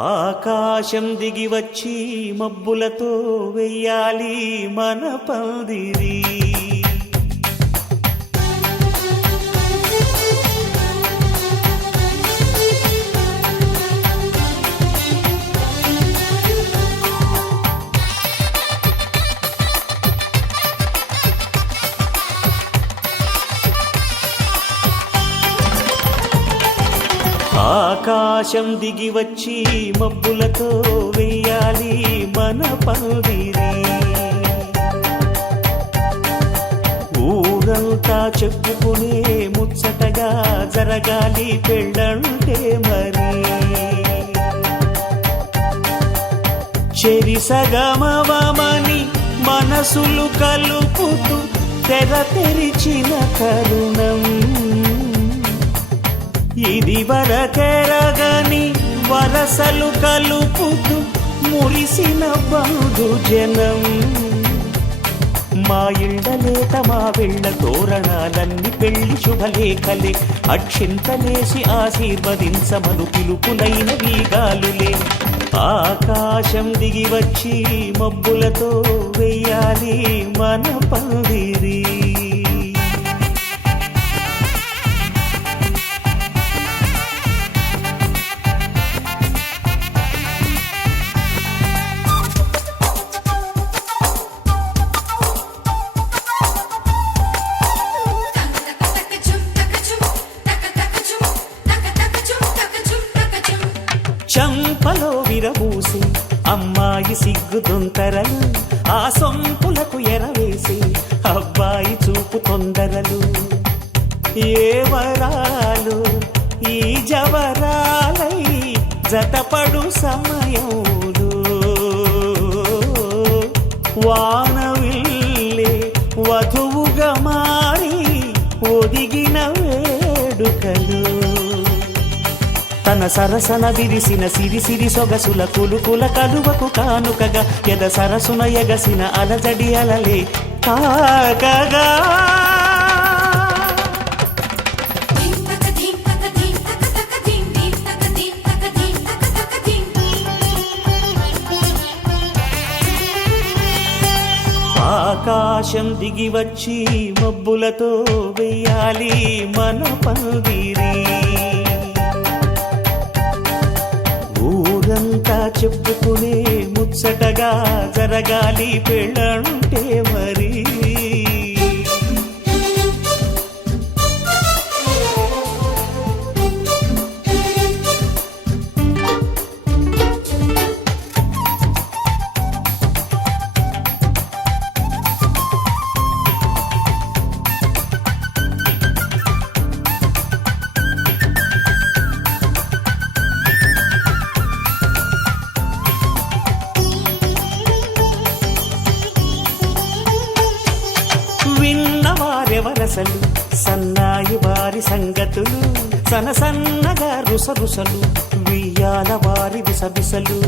ఆకాశం దిగి వచ్చి మబ్బులతో వెయ్యాలి మన పందిరి. ఆకాశం దిగి వచ్చి మబ్బులతో వెయ్యాలి మన పందిరి. ఊరంతా చెప్పుకునే ముచ్చటగా జరగాలి పెళ్ళంటే మరి. చెరిసగమవమని మనసులు కలుపుతూ తెర తెరిచిన తరుణం ఇది వరకెరగని వరసలు కలుపుతూ మురిసిన బంధు జనం. మా ఇళ్ళలేత మా వెళ్ళ తోరణాలన్నీ పెళ్లి శుభలేఖలే. అక్షింతలేసి ఆశీర్వదించమను పిలుపులైన వీగాలులే. ఆకాశం దిగి వచ్చి మబ్బులతో వెయ్యాలి మన పందిరి. చంపలో విరబూసి అమ్మాయి సిగ్గుదొంతరలు, ఆ సొంపులకు ఎరవేసి అబ్బాయి చూపు తొందరలు. ఏ వరాలు ఈ జవరాలై జతపడు సమయంలో వానవిల్లే వధువుగా మారి ఒదిగిన వేడుకలు. తన సరసన విరిసిన సిరిసిరి సొగసుల కులుకుల కలువకు కానుకగా ఎద సరసున ఎగసిన అలజడి అలలే కాకగా. ఆకాశం దిగి వచ్చి మబ్బులతో వెయ్యాలి మన పందిరి. ఊరంతా చెప్పుకునే ముచ్చటగా జరగాలి పెళ్ళంటే మరి. విన్నవారెవరసలు సన్నాయి వారి సంగతులు, సనసన్నగా రుసరుసలు వియ్యాల వారి విసవిసలు.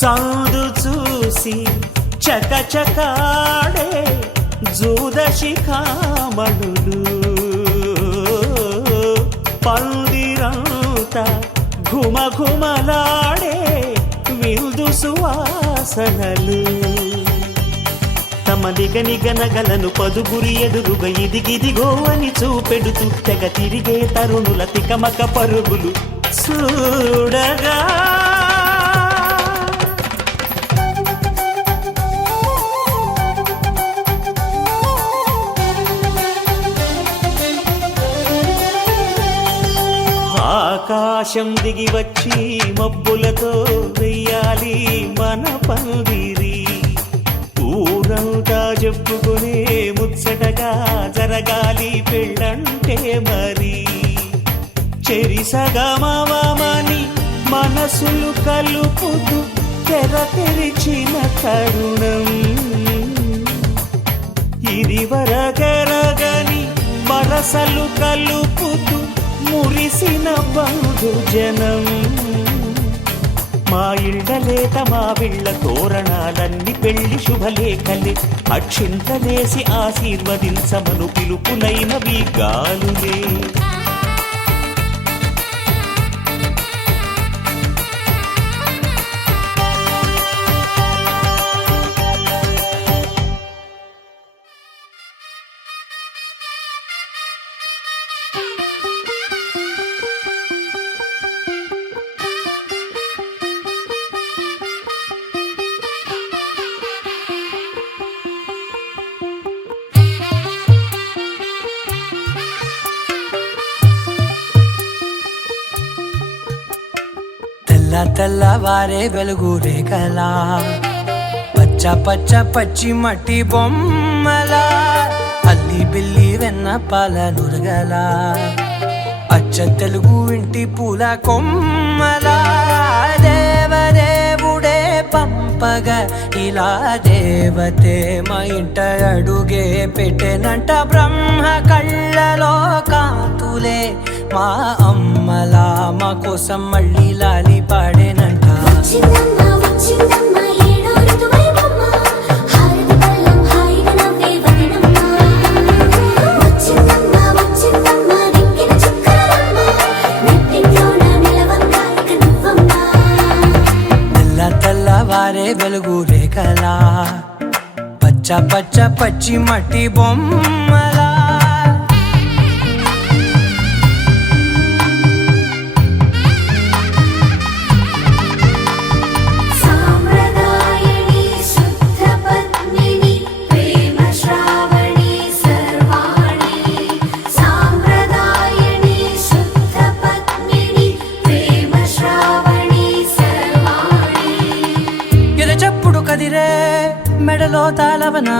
సాధు చూసి చకచకాడే జూదశిఖామణులు, పందిరంతా ఘుమఘుమలాడే విందు సువాసనలు. తమ నిగనిగనగలను పదుగురి ఎదురుగా ఇదిగిదిగో అని చూపెడుతూ తెగ తిరిగే తరుణుల తికమక పరుగులు చూడగా. ఆకాశం దిగి వచ్చి మబ్బులతో వెయ్యాలి మన పందిరి. ఊరంతా చెప్పుకునే ముచ్చటగా జరగాలి పెళ్ళంటే మరి. చెరిసగమవమని మనసులు కలుపుతూ తెర తెరిచిన తరుణం ఇది వరకెరగని వరసలు కలుపుతూ మురిసిన బంధు జనం. మా ఇళ్ళలేత మా వీళ్ళ తోరణాలన్నీ పెళ్లి శుభలేఖలే. అక్షింతలేసి ఆశీర్వదించమను పిలుపులైనవి గాలులే. తెల్ల తెల్లవారే వెలుగు రేఖలా పచ్చ పచ్చ పచ్చి మట్టి బొమ్మలా అల్లి బిల్లి వెన్న పాల నురగలా అచ్చ తెలుగు ఇంటి పూల కొమ్మలా దేవదేవుడే పంపగా ఇలా దేవతే మా ఇంట అడుగే పెట్టెనంట బ్రహ్మ కళ్ళలో కాంతులే మా అమ్మలా మా కోసం మళ్ళీ లాలి పాడేనంట తెల్లవారే వెలుగు రేఖలా పచ్చ పచ్చ పచ్చి మట్టి బొమ్మలా కదిరే మెడలో తాళవన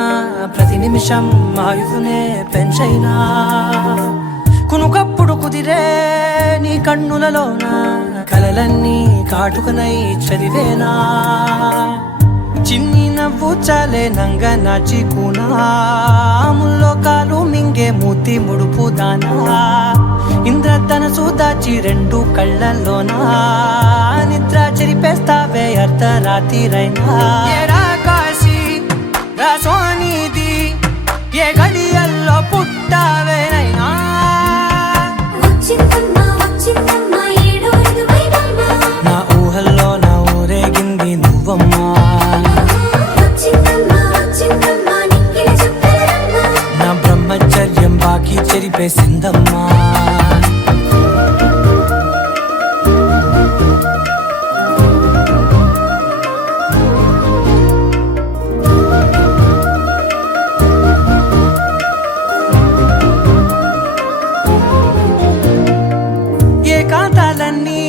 ప్రతి నిమిషం ఆయుధునే పెంచైనా కునుకప్పుడు కుదిరే నీ కన్నులలోన కలలన్నీ కాటుకనై చదివేనా చిన్ని నవ్వు చాలే నంగ నాచి కూనాముల్లో కాలు మింగే మూతి ముడుపు దానా ఇంద్రధనసు దాచి రెండు కళ్ళల్లోనా నిద్ర చెరిపేస్తావే అర్ధరాత్రిరైనా కాశీ రాసోనిది ఏ గడియల్లో పుట్టావేనైనా నా ఊహల్లో నా ఊరేగింది నువ్వమ్మా నా బ్రహ్మచర్యం బాకీ చెరిపేసిందమ్మా ఏకాంతాలన్నీ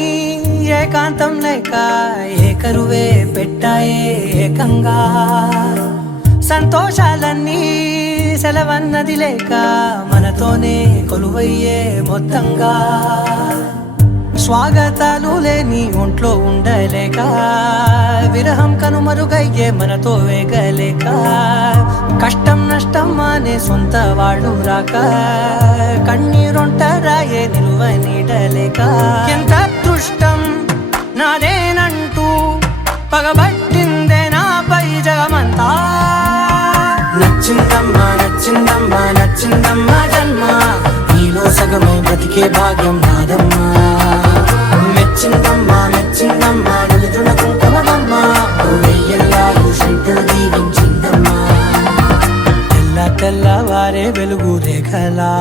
ఏకాంతం లేక ఏకరువే పెట్టాయే ఏకంగా సంతోషాలన్నీ సెలవన్నది లేక మనతోనే కొలువయ్యే మొత్తంగా స్వాగతాలు లేని ఒంట్లో ఉండలేక విరహం కనుమరుగయ్యే మనతో వేగలేక కష్టం నష్టం అనే సొంత వాళ్ళు రాక కన్నీరొంటరాయే నిలువ నీడలేక ఎంత అదృష్టం నాదేనంటూ పగబట్టిందే నాపై జగమంతా నచ్చిందమ్మా నచ్చిందమ్మా నచ్చిందమ్మా జన్మ నీలో సగమై బ్రతికే భాగ్యం నాదమ్మా మెచ్చిందమ్మా మెచ్చిందమ్మా నిలుచున కుంకుమమ్మా వెయ్యల్లాగు శంకులు దీవించిందమ్మా తెల్ల తెల్లవారే వెలుగు రేఖలా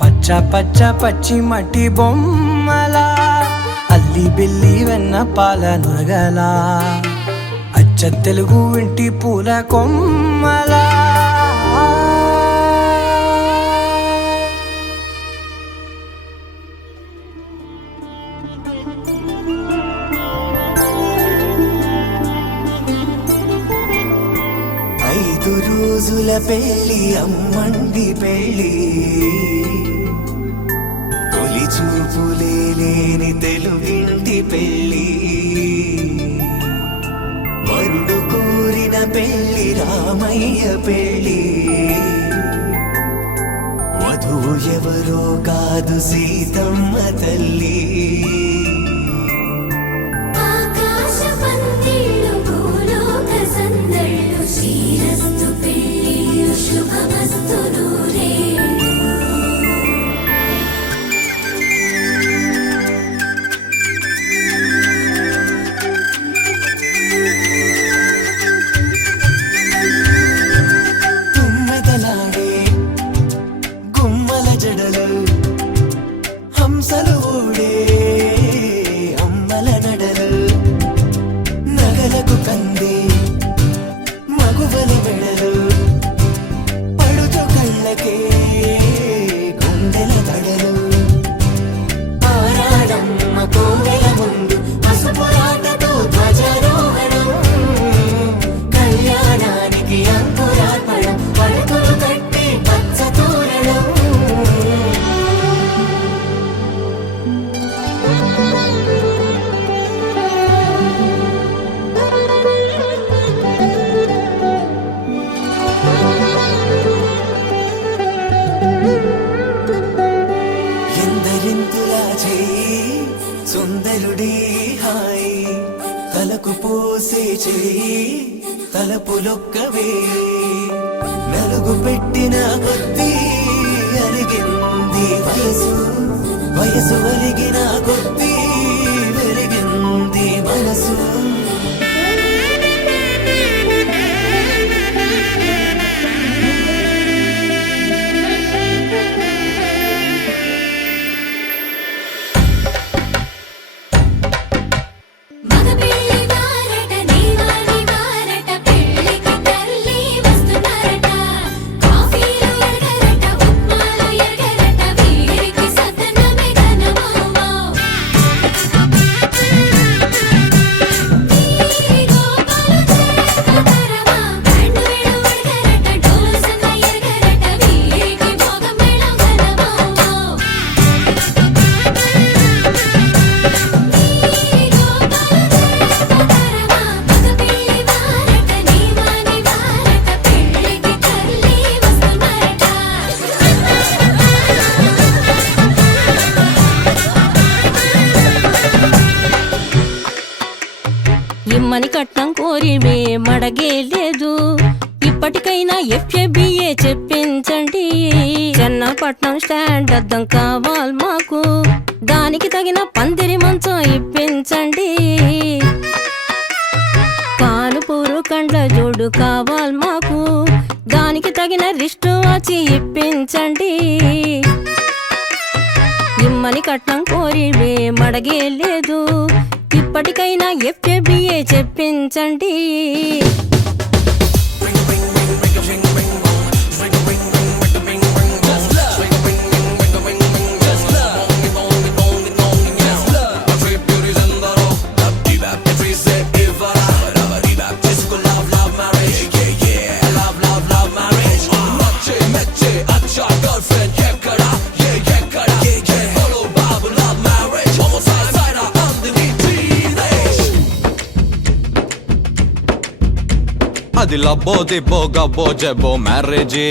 పచ్చ పచ్చ పచ్చి మట్టి బొమ్మలా అల్లి బిల్లి వెన్న పాల నురగలా అచ్చ తెలుగు ఇంటి పూల కొమ్మలా ఐదు రోజుల పెళ్ళి అమ్మండి పెళ్ళి తొలి చూపులే లేని తెలుగింటి పెళ్ళి వరుడు కోరిన పెళ్ళి రామయ్య పెళ్ళి వధువు ఎవరో కాదు సీతమ్మ తల్లి కంది మగువల వెడలు పడుచు కళ్ళ చేయి తలపులొక్కవే నలుగు పెట్టిన కొద్దీ అలిగింది వయసు వయసు అలిగిన కొద్దీ వెలిగింది మనసు ఇమ్మని కట్నం కోరివే మడగే లేదు ఇప్పటికైనా FABA చెప్పించండి చెన్నపట్నం స్టాండ్ అద్దం కావాలి మాకు దానికి తగిన పందిరి మంచం ఇప్పించండి కానుపూరు కండ్ల జోడు కావాలి మాకు దానికి తగిన రిస్ట్ వాచి ఇప్పించండి ఇమ్మని కట్నం కోరివే మడగే లేదు ఇప్పటికైనా FABA చెప్పించండి అది లబ్బో దిబ్బో గబ్బో జబ్బో మ్యారేజీ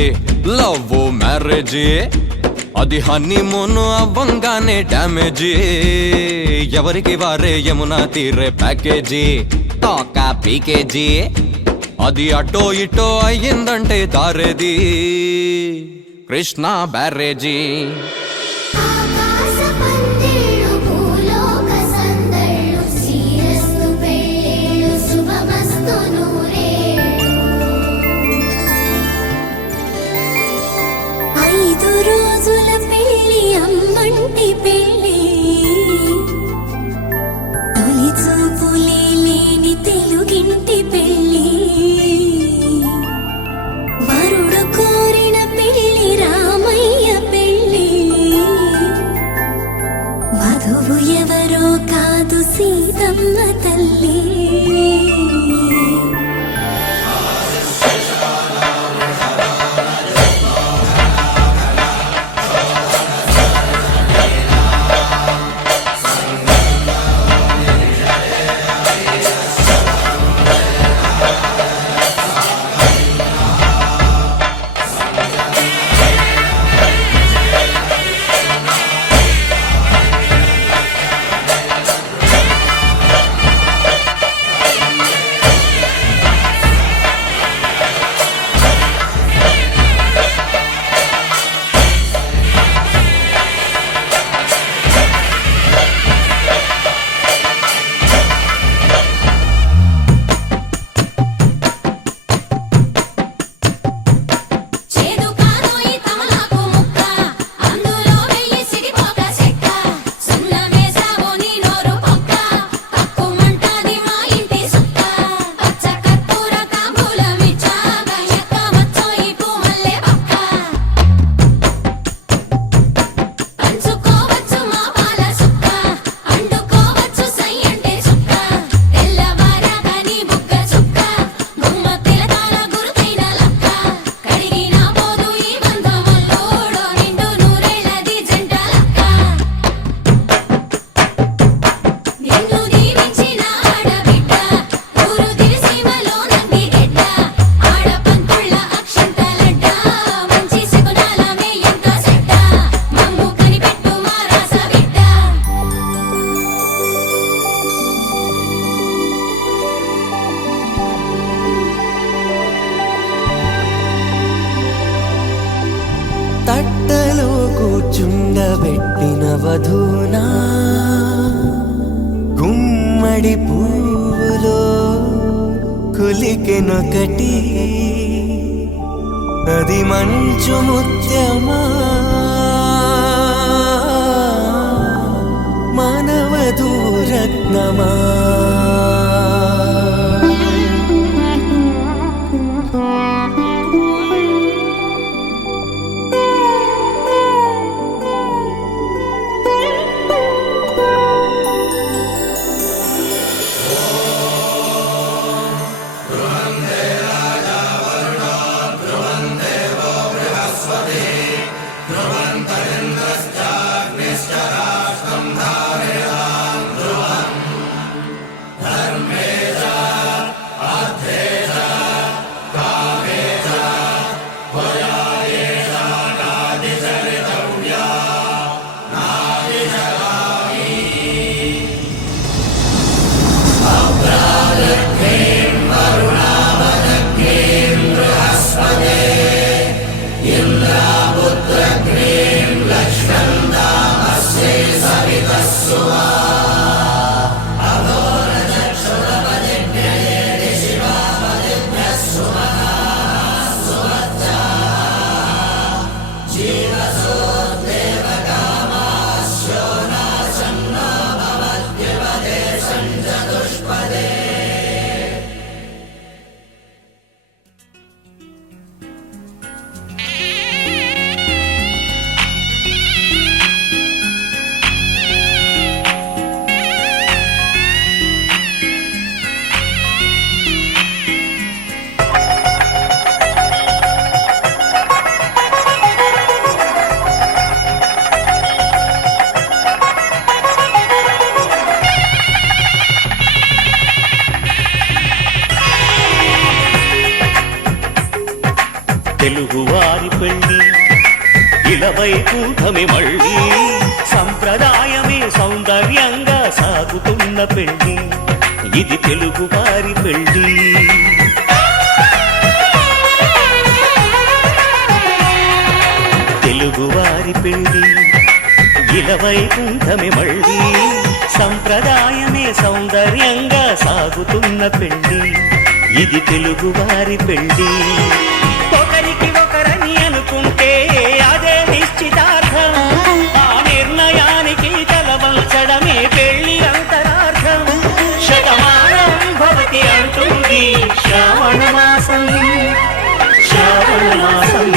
లవ్ మ్యారేజీ అది హనీమూన్ అవ్వంగానే డ్యామేజీ ఎవరికి వారే యమునా తీరే ప్యాకేజీ తోకా పీకేజీ అది అటో ఇటో అయ్యిందంటే తారేది కృష్ణా బ్యారేజీ రోజుల పెళ్లి అమ్మంటి పెళ్లి తొలి చూపులే లేని తెలుగింటి పెళ్లి వరుడు కోరిన పెళ్లి రామయ్య పెళ్లి వధువు ఎవరో కాదు సీతమ్మ తల్లి తట్టలో కూర్చుండబెట్టిన వధూనా గుమ్మడి పువ్వులో కులికెనొకటి అది మంచు ముత్యమా మానవధూరత్నమా తెలుగువారి పెళ్ళి ఇలవైకుంఠమే మళ్ళీ సంప్రదాయమే సౌందర్యంగా సాగుతున్న పెళ్ళి ఇది తెలుగువారి పెళ్ళి తెలుగువారి పెళ్ళి ఇలవైకుంఠమే మళ్ళీ సంప్రదాయమే సౌందర్యంగా సాగుతున్న పెళ్ళి ఇది తెలుగువారి పెళ్ళి ఒకరికి ఒకరని అనుకుంటే అదే నిశ్చితార్థం ఆ నిర్ణయానికి తలవంచడమే పెళ్లి అంతరార్థం శతమానం భవతి అంటుంది శ్రావణ మాసం శ్రావణ మాసం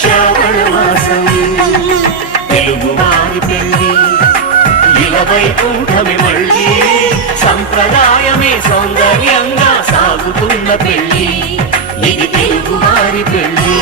శ్రావణ మాసం తెలుగువారి పెళ్లి ఇలవైకుంఠమే మళ్ళీ సంప్రదాయమే సౌందర్యంగా సాగుతున్న పెళ్లి ఇది తెలుగువారి పెళ్ళి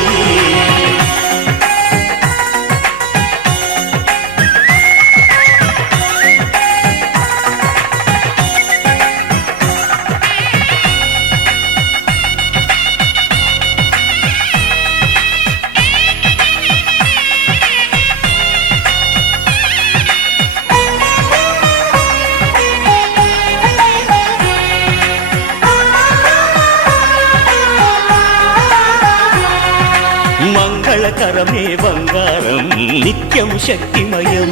మంగళకరమే బంగారం నిత్యం శక్తిమయం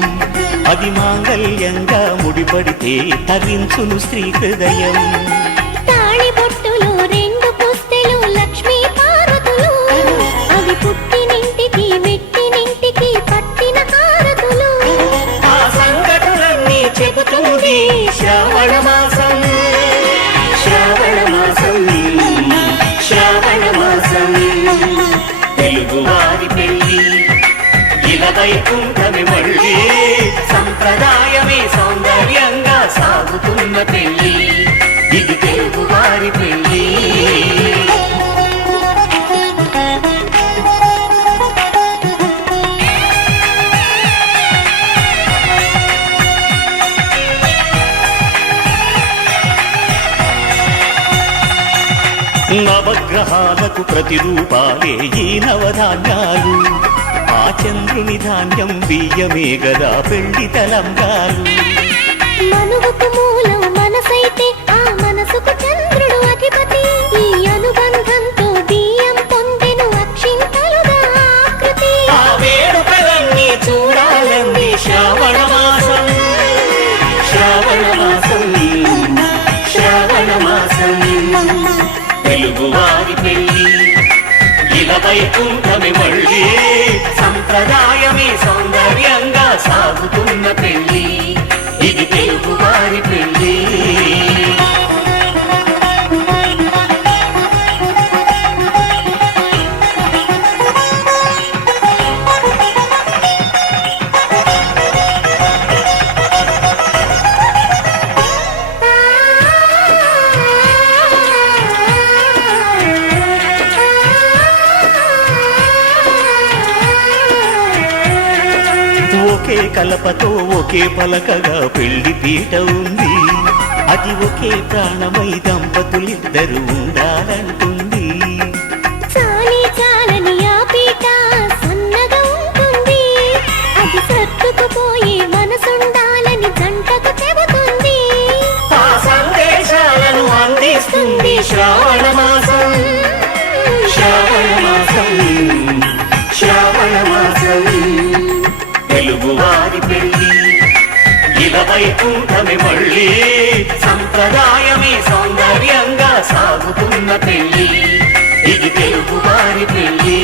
అది మాంగళ్యంగా ముడిపడితే తరించును స్త్రీ హృదయం తాళిబొట్టులో రెండు పుస్తెలు లక్ష్మీ పార్వతులు అవి పుట్టినింటికి మెట్టినింటికి పట్టిన హారతులు ఆ సంఘటనలన్నీ చెబుతుంది శ్రావణ మాసం శ్రావణ మాసం శ్రావణ మాసం తెలుగువారి పెళ్ళి ఇలవైకుంఠమే మళ్ళీ సంప్రదాయమే సౌందర్యంగా సాగుతున్న పెళ్ళి ఇది తెలుగువారి పెళ్ళి నవగ్రహాలకు ప్రతిరూపాలే ఈ నవధాన్యాలు ఆ చంద్రుని ధాన్యం బియ్యమే గదా పెళ్లి తలంబ్రాలు మనువుకు మూలం మనసైతే ఆ మనసుకు చంద్రుడు అధిపతి ఈ అనుబంధంతో బియ్యం పొందెను అక్షింతలుగా ఆకృతి ఆ వైకుంఠమే మళ్ళీ సంప్రదాయమే సౌందర్యంగా సాగుతున్న పెళ్లి ఇది తెలుగు వారి పెళ్లి ఒకే కలపతో ఒకే పలకగా పెళ్లి పీట ఉంది అది ఒకే ప్రాణమై దంపతులిద్దరు ఉండాలంటుంది చాలి చాలని ఆ పీట సన్నగా ఉంటుంది అది సర్దుకుపోయి మనసుండాలని జంటకు చెబుతుంది ఆ సందేశాలను అందిస్తుంది శ్రావణ మాసం శ్రావణ మాసం శ్రావణ మాసం తెలుగు వారి పెళ్లి ఇలా వైకుంఠమే మళ్ళీ సంప్రదాయమే సౌందర్యంగా సాగుతున్న పెళ్లి ఇది తెలుగు వారి పెళ్లి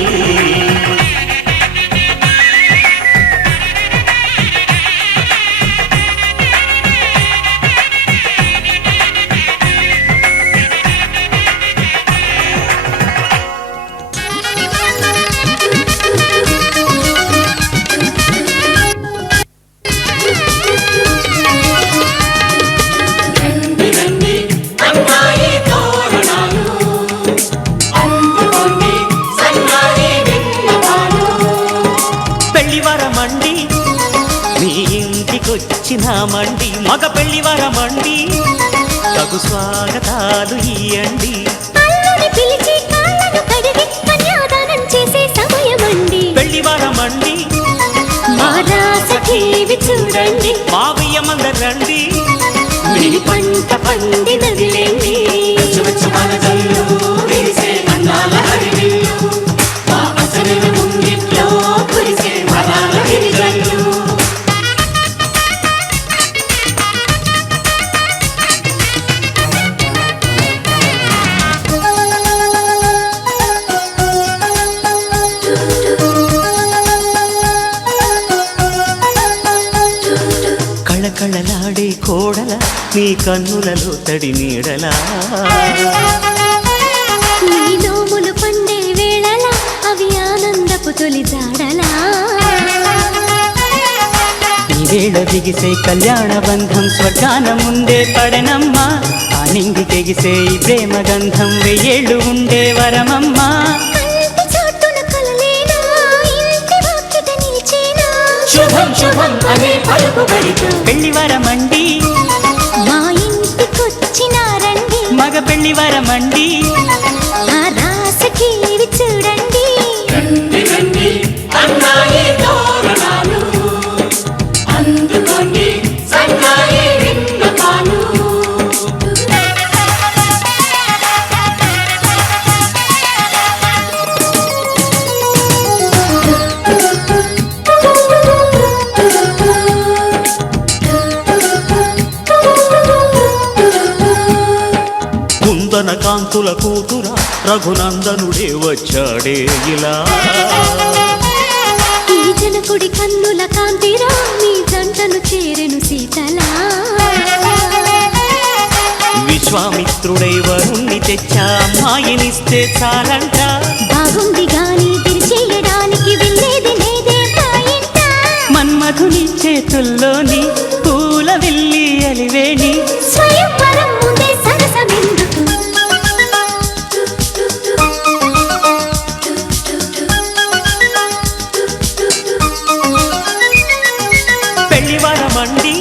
మండి మగ పెళ్లి వరమండి తగు స్వాగతాలు ఇయ్యండి అల్లుని పిలిచి కాళ్ళను కడిగి కన్యాదానం చేసే సమయమండి పెళ్లి వరమండి మా రాస టీవీ చూడండి మా బియ్యమందరు రండి మీ పంట పండినదిలేండి కళకళలాడే కోడల నీ కన్నులలో తడి నీడలా నీ నోములు పండే వేళలా అవి ఆనందపు తొలి జాడలా ఈ వేళ బిగిసే కళ్యాణ బంధం స్వర్గాన ముందే పడనమ్మా ఆ నింగి తెగిసే ఈ ప్రేమ గంధం వెయ్యేళ్ళు ఉండే వరమమ్మా శుభం శుభం అనే పలుకుబడితో పెళ్లి వరమండి మా ఇంటికొచ్చినారండి మగ పెళ్లి వరమండి ఆ రాస టీవీ చూడండి రండి రండి అన్నాయి తోరణాలు అందుకోండి సన్నాయి విన్నపాలు కుందన కాంతుల కూతుర రఘునందనుడే వచ్చాడే ఇలా ఈ జనకుడి కన్నుల కాంతిరా నీ జంటను చేరెను సీతలా విశ్వామిత్రుడై వరుణ్ణి తెచ్చా అమ్మాయినిస్తే చాలంట బాగుంది గాని తిరిచేయడానికి వెళ్ళేది లేదే పాయింట మన్మధుని చేతుల్లోని పూల విల్లి అలివేణి స్వయంవరం ముందే సరసమెందుకు పెళ్లి వరమండి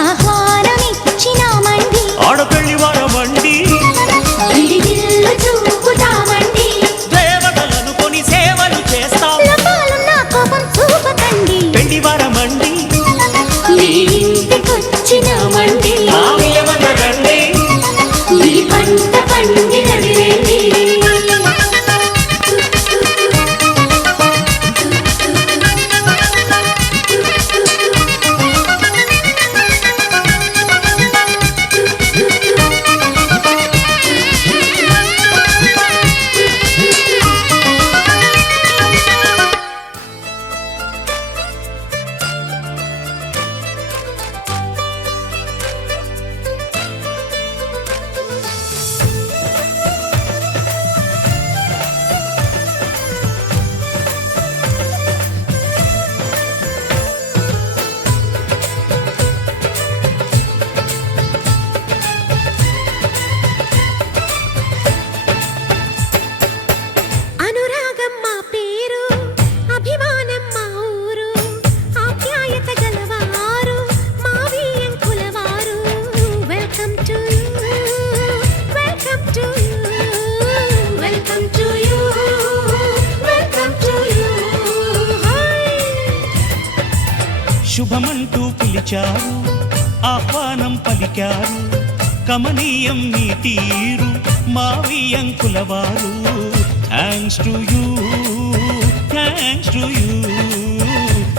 ఆహ్వానమిచ్చినామండి ఆడపెళ్లి వరమండి విడిదిల్లు చూపుతామండి దేవతల పిలిచారు ఆహ్వానం పలికారు కమనీయం నీ తీరు మా వియంకుల వారు thanks to you thanks to you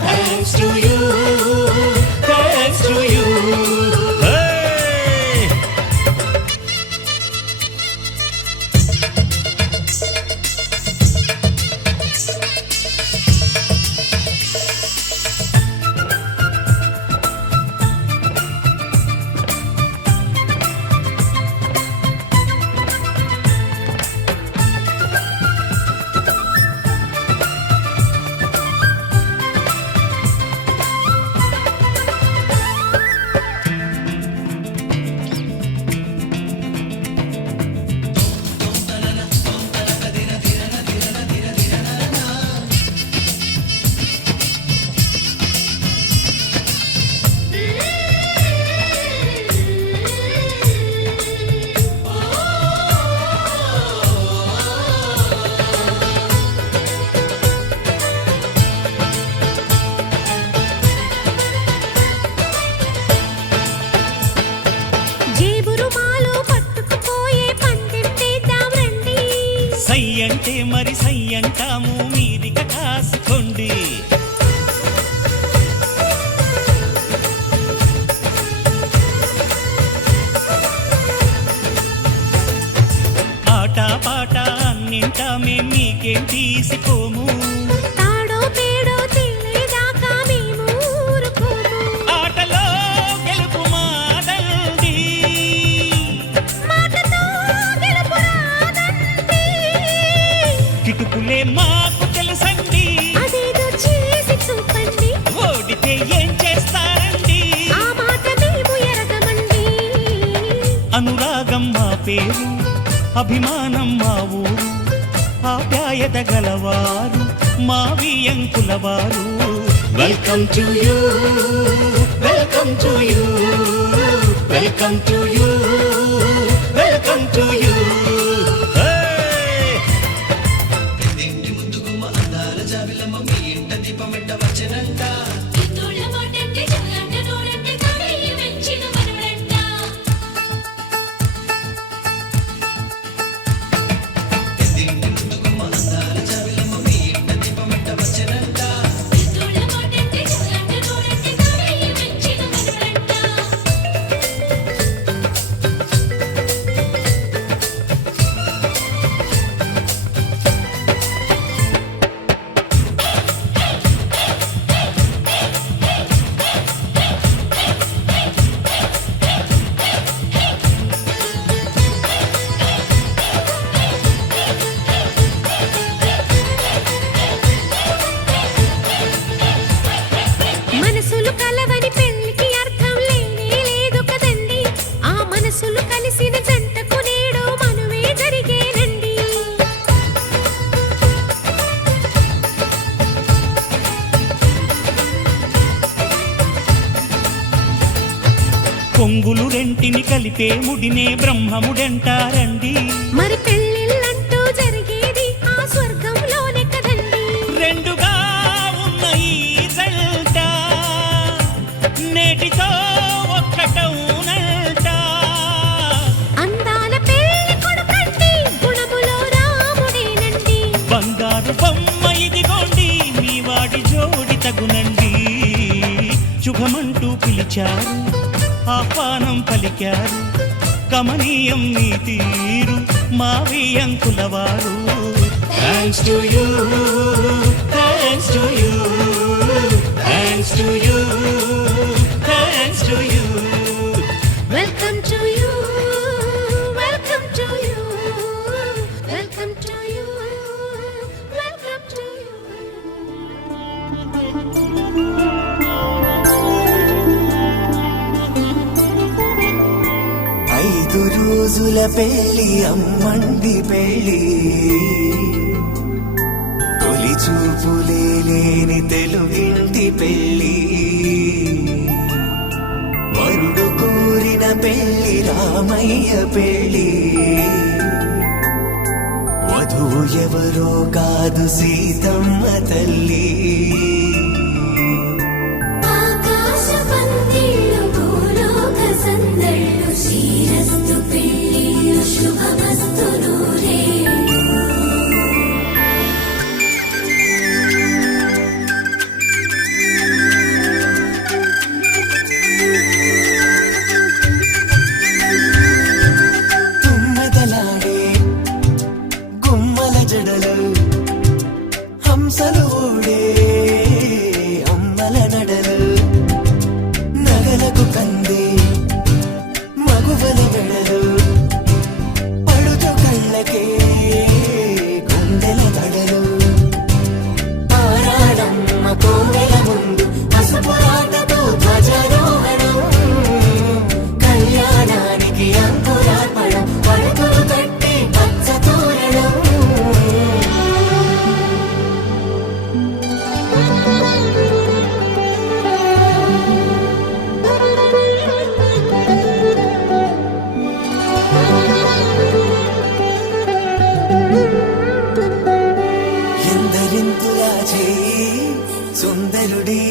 thanks to you thanks to you సై అంటే మరి సై అంటాము మీరిక కాసుకోండి ఆట పాట అన్నింటా మేం మీకేం తీసిపోము తాడో పేడో తెలియదాకా మేము ఊరుకోము ఆటలో గెలుపు మాదండి మాటతో గెలుపు రాదండి కిటుకులే మాకు తెలుసండి అదేదో చేసి చూపండి ఓడితే ఏం చేస్తారండి ఆ మాట మేము ఎరగమండి అనురాగం మా పేరు అభిమానం మా ఊరు ఆప్యాయత గలవారు మా వియంకుల వారు welcome to you welcome to you welcome to you welcome to you మనసులు కలవని పెళ్లికి అర్థం లేనే లేదు కదండి ఆ మనసులు కలిసిన జంటకు నేడు మనువే జరిగేనండి కొంగులు రెంటిని కలిపే ముడినే బ్రహ్మముడంటారండి మరి పెళ్ళిళ్ళంటూ జరిగేది ఆ స్వర్గంలోనే కదండి రెండుగా ఉన్న ఈ జంట నేటితో ఒక్కటవునంట అందాల పెళ్లి కొడుకండి గుణములో రాముడేనండి బంగారు బొమ్మ ఇదిగోండి మీ వాడి జోడి తగునండి శుభమంటూ పిలిచారు ఆహ్వానం పలికారు కమనీయం నీ తీరు మా వియంకుల వారు thanks to you thanks to you thanks to you thanks to you welcome to you welcome to you welcome to you welcome to you 5 రోజుల పెళ్లి అమ్మండి పెళ్లి తొలి చూపులే లేని తెలుగింటి పెళ్లి వరుడు కోరిన పెళ్లి రామయ్య పెళ్లి వధువు ఎవరో కాదు సీతమ్మ తల్లి ఆకాశ పందిరి హంసలు ఊడే అమ్మల నడలు నగలకు కంది మగువల వెడలు పడుచు కళ్ళకే గుండెల తడలు ఆరాడమ్మ కోవెల ముందు పసుపు ఆటతో ధ్వజారోహణం కళ్యాణానికి అంకురార్పణం పడుతులు కట్టి పచ్చ తోరణం ఎందరింతులా చేయి సుందరుడి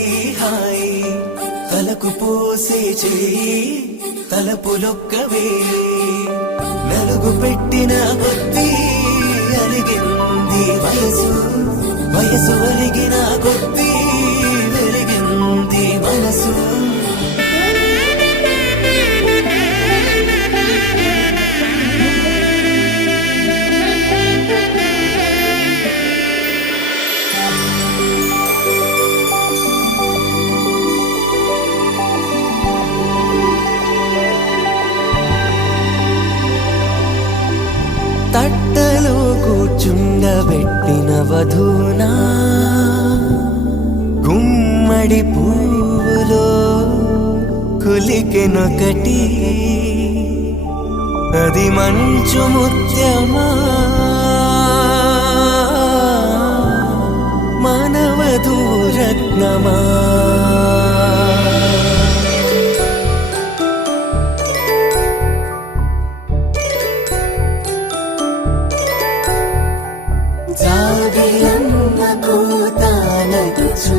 హాయి తలకు పోసే చేయి తలపులొక్కవే నలుగు పెట్టిన కొద్దీ అలిగింది వయసు వయసు ఒలిగిన కొద్దీ వెలిగింది మనసు తట్టలో కూర్చుండబెట్టిన వధూనా గుమ్మడి పువ్వులో కులికెనొకటి అది మంచు ముత్యమా మానవధూరత్నమా జాబిలమ్మ కూతానదుచు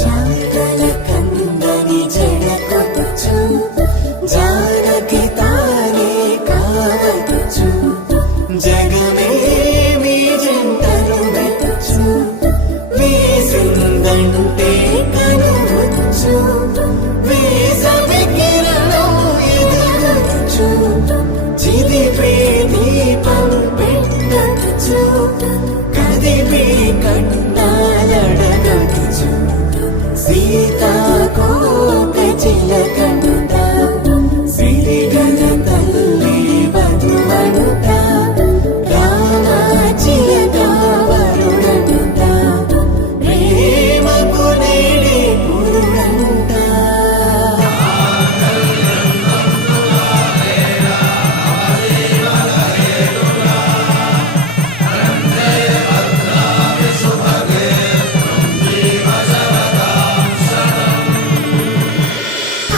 జాడల కందని జడకొట్టుచు జానకి తానే కావదుచు జగమే మీ జంటను వెతుచు వేసిందంటే కనువచ్చు వేసవి కిరణం ఎదురొచ్చు చిదిపే దీపం పెట్టచ్చు కదిపే కన్నాలడగచ్చు సీతాకోక చిలకంట సిరిగల తల్లి వధువనుట రామాచిలక వరుడనుట ప్రేమకు నేడే పురుడంట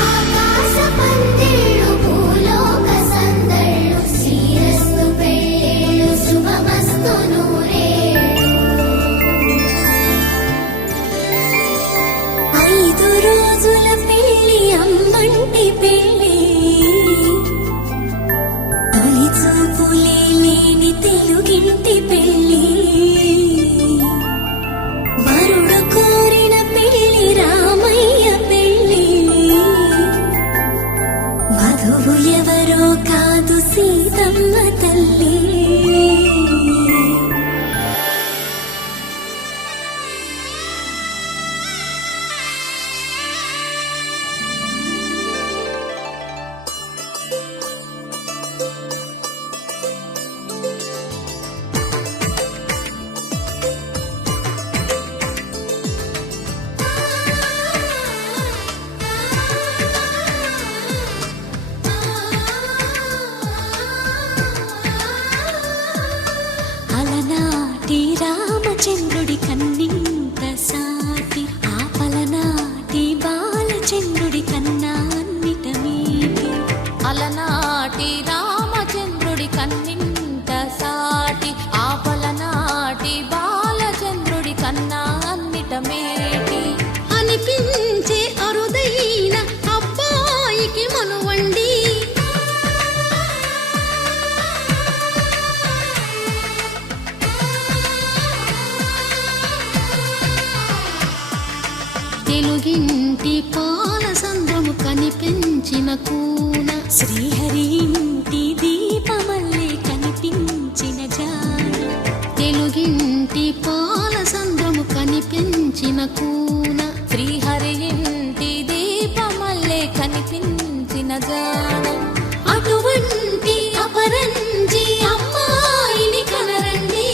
ఆకాశ పందిళ్ళు భూలోక సందళ్ళు శ్రీరస్తు పెళ్ళిళ్ళు శుభమస్తు నూరేళ్ళు 5 రోజుల పెళ్ళి అమ్మంటి పెళ్ళి తొలి చూపులే లేని తెలుగింటి పెళ్ళి వరుడు కోరిన పెళ్ళి రామయ్య పెళ్ళి వధువు ఎవరో కాదు సీతమ్మ తల్లి అలనాటి రామచంద్రుడి కన్నింత సాటి ఆపలనాటి బాలచంద్రుడి కన్నా అన్నిట మీటి అలనాటి రామచంద్రుడి కన్నింత సాటి ఆపలనాటి బాలచంద్రుడి కన్నా అన్నిట మేటి అనిపించే అరుదైన అబ్బాయికి మనువండి తెలుగింటి పాల సంద్రము కనిపించిన కూన శ్రీహరి ఇంటి దీపమల్లే కనిపించిన జాన తెలుగింటి పాల సంద్రము పూసిన కూన శ్రీహరి ఇంటి దీపమల్లే కనిపించిన జాడ అటువంటి అపరంజి అమ్మాయిని కనరండి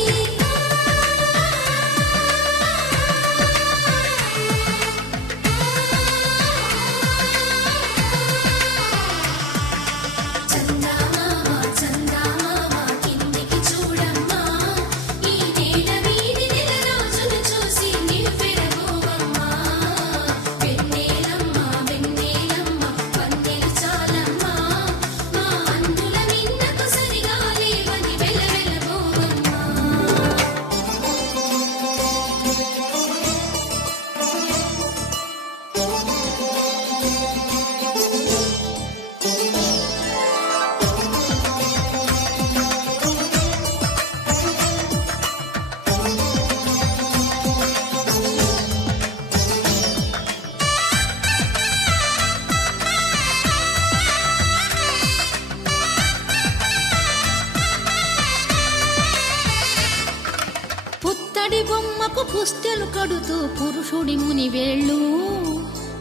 పుత్తడి బొమ్మకు పుస్తెలు కడుతూ పురుషుడి ముని వేళ్ళు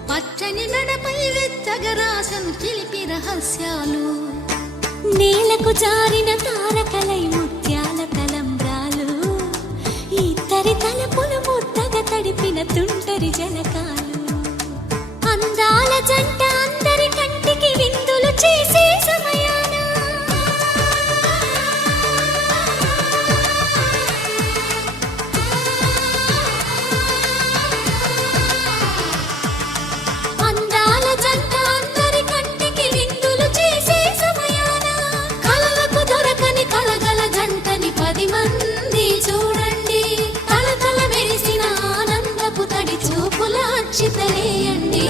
పచ్చని నడపై వెచ్చగరాసను చిలిపి రహస్యాలు నేలకు జారిన తారకలై ముత్యాల తలంబ్రాలు ఇద్దరి తలపులు ముద్దగా తడిపిన తుంటరి జలకాలు అందాల జంట అందరి కంటికి విందులు చేసే సమయాన అందాల జంట అందరి కంటికి విందులు చేసే సమయాన కలలకు దొరకని కలగల జంటని 10 మంది చూడండి తలతల మెరిసిన ఆనందపు తడి చూపుల అక్షితలేయండి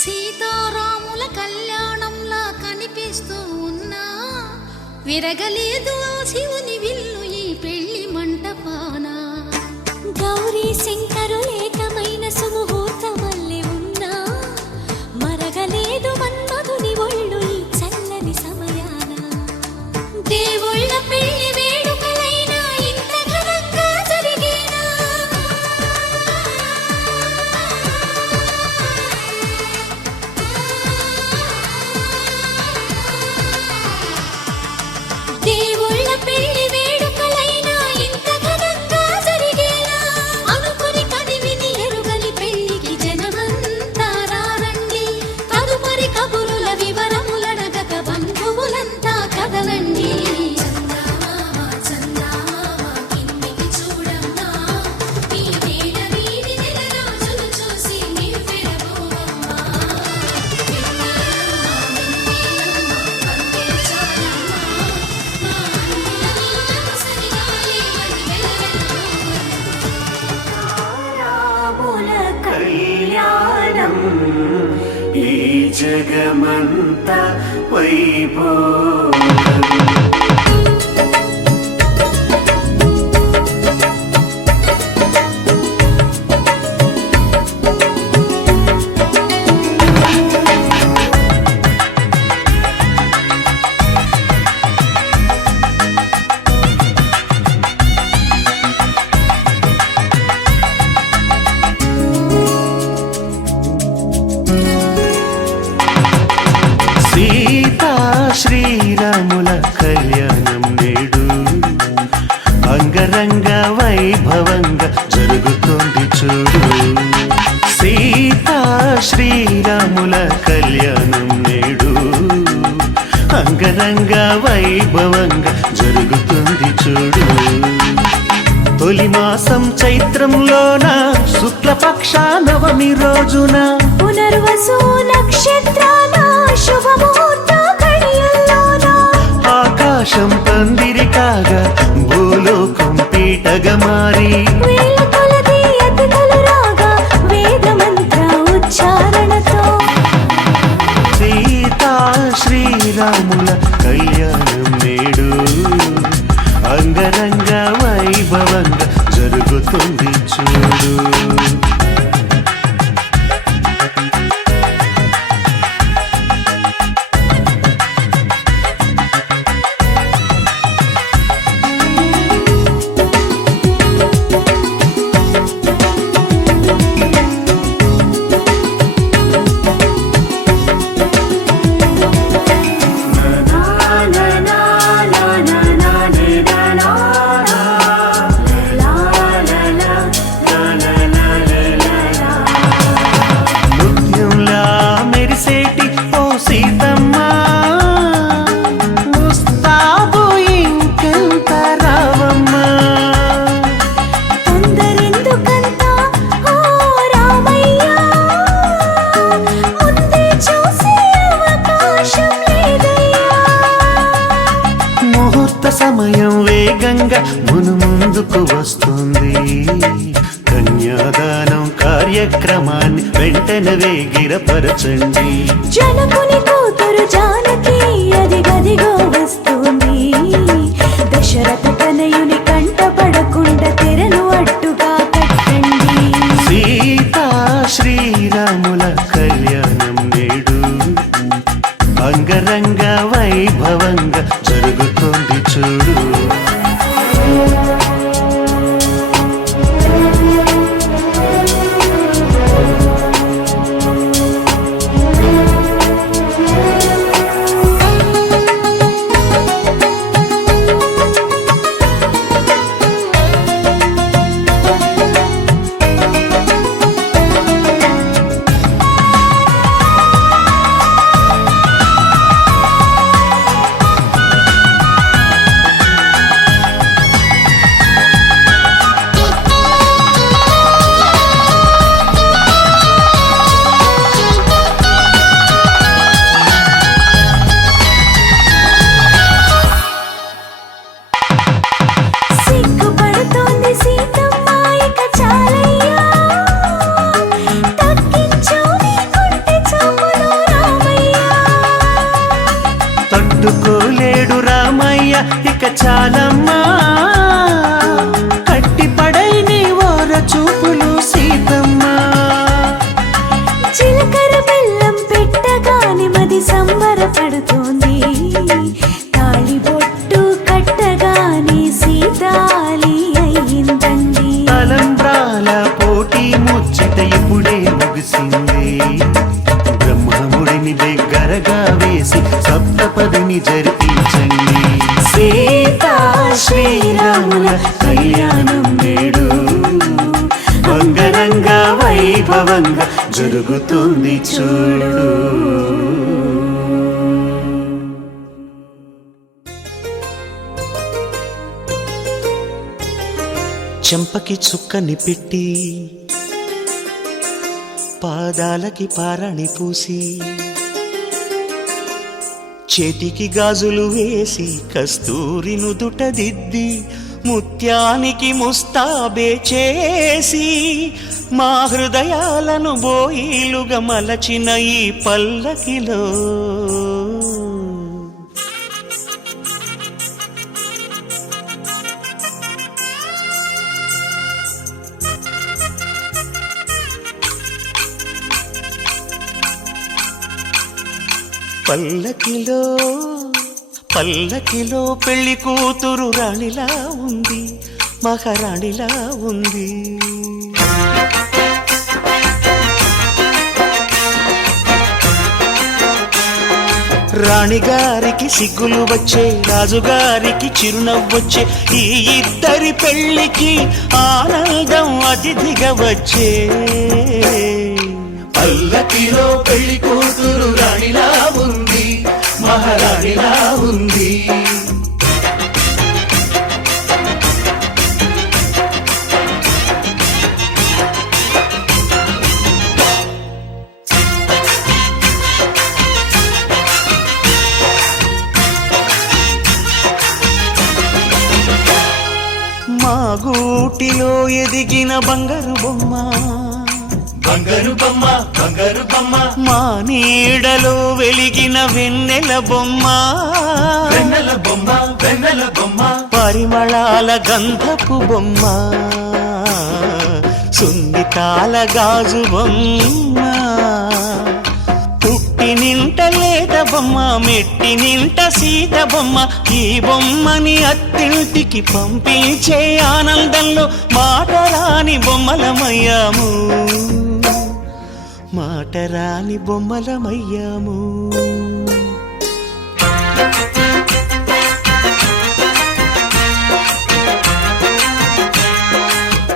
సీతారాముల కళ్యాణంలా కనిపిస్తూ ఉన్నా విరగలేదు ఆ శివుని విల్లు ఈ పెళ్లి మంటపాన గౌరీ శంకరులేకమైన సుముహూర్తమల్లె ఉన్నా మరగలేదు మన్మధుని ఒళ్ళు ఈ చల్లని సమయాన దేవుళ్ళ పెళ్లి వేడుకలైనా ఇంత ఘనంగా జరిగేనా దేవుళ్ళ పెళ్లి వేడుకలైనా ఇంత ఘనంగా జరిగేలా అనుకుని కదివిని ఎరుగని పెళ్లికి జనమంతా రారండి తదుపరి కబురుల వివరములడగక బంధువులంతా కదలండి కళ్యాణం ఈ జగమంతా వైభోగం శ్రీరాముల కళ్యాణం నేడు అంగరంగ వైభవంగా జరుగుతోంది చూడు సీతా శ్రీరాముల కళ్యాణం నేడు అంగరంగ వైభవంగా జరుగుతుంది చూడు తొలి మాసం చైత్రంలోన శుక్లపక్ష నవమి రోజున పునర్వసు నక్షత్రాన శుభముహూర్త ఘడియల్లోన ఆకాశం పందిరి కాగా భూలోకం పీటగా మారి వేల కొలది అతిథులు రాగా వేద మంత్ర ఉచ్చారణతో సీతా శ్రీరాముల కళ్యాణం నేడు అంగరంగ వైభవంగా జరుగుతుంది చూడు. నృత్యంలా మెరిసేటి ఓ సీతమ్మ ముస్తాబు ఇంకెంత రావమ్మ. తొందరెందుకంత ఓ రామయ్య ముందే చూసే అవకాశం లేదయ్యా ముహూర్త సమయం వేగంగా ముందుకు వస్తుంది. కన్యాదానం కార్యక్రమాన్ని వెంటనే వేగిరపరచండి. జనకుని కూతురు జానకి అది గదిగో వస్తుంది దశరథ తనయుని కంట పడకుండా తెరను అడ్డుగా కట్టండి సీతా శ్రీరాముల కళ్యాణం నేడు అంగరంగ వైభవంగా జరుగుతుంది చూడు. సిగ్గుపడుతోంది సీతమ్మ ఇక చాలయ్యా తగ్గించు నీ కొంటె చూపులు రామయ్య తట్టుకోలేడు రామయ్య ఇక చాలమ్మా కట్టిపడై నీ ఓర చూపులు సీతమ్మ. చిలకర బెల్లం పెట్టగాని మది సంబరపడుతోంది తాళిబొట్టు కట్టగాని సీతాలి అయ్యిందండి తలంబ్రాల పోటీ ముచ్చట ఇప్పుడే ముగిసింది. బ్రహ్మముడిని దగ్గరగా వేసి సప్తపదిని జరిపించండి. సీతా శ్రీరాముల కళ్యాణం నేడు అంగరంగ వైభవంగా జరుగుతుంది చూడు. చెంపకి చుక్కని పెట్టి పాదాలకి పారాణి పూసి చేతికి గాజులు వేసి కస్తూరి నుదుట దిద్ది ముత్యానికి ముస్తాబే చేసి మా హృదయాలను బోయిలుగా మలచిన ఈ పల్లకిలో పల్లకిలో పల్లకిలో పెళ్లి కూతురు రాణిలా ఉంది మహారాణిలా ఉంది. రాణిగారికి సిగ్గులు వచ్చే రాజుగారికి చిరునవ్వొచ్చే ఈ ఇద్దరి పెళ్లికి ఆనందం అతిథిగా వచ్చే. పల్లకిలో పెళ్లి కూతురు రాణిలా ఉంది మహారాణిలా ఉంది. బంగారు బొమ్మ, బంగారు బొమ్మ బంగారు బొమ్మ, మా నీడలో వెలిగిన వెన్నెల బొమ్మ, వెన్నెల బొమ్మ వెన్నెల బొమ్మ, పరిమళాల గంధపు బొమ్మ, సున్నితాల గాజు బొమ్మ, పుట్టి నింట లేత బొమ్మ, మెట్టి నింట సీత బొమ్మ, ఈ బొమ్మని అత్తింటికి పంపించే ఆనందంలో మాటరాని బొమ్మలమయ్యాము, మాటరాని బొమ్మలమయ్యాము.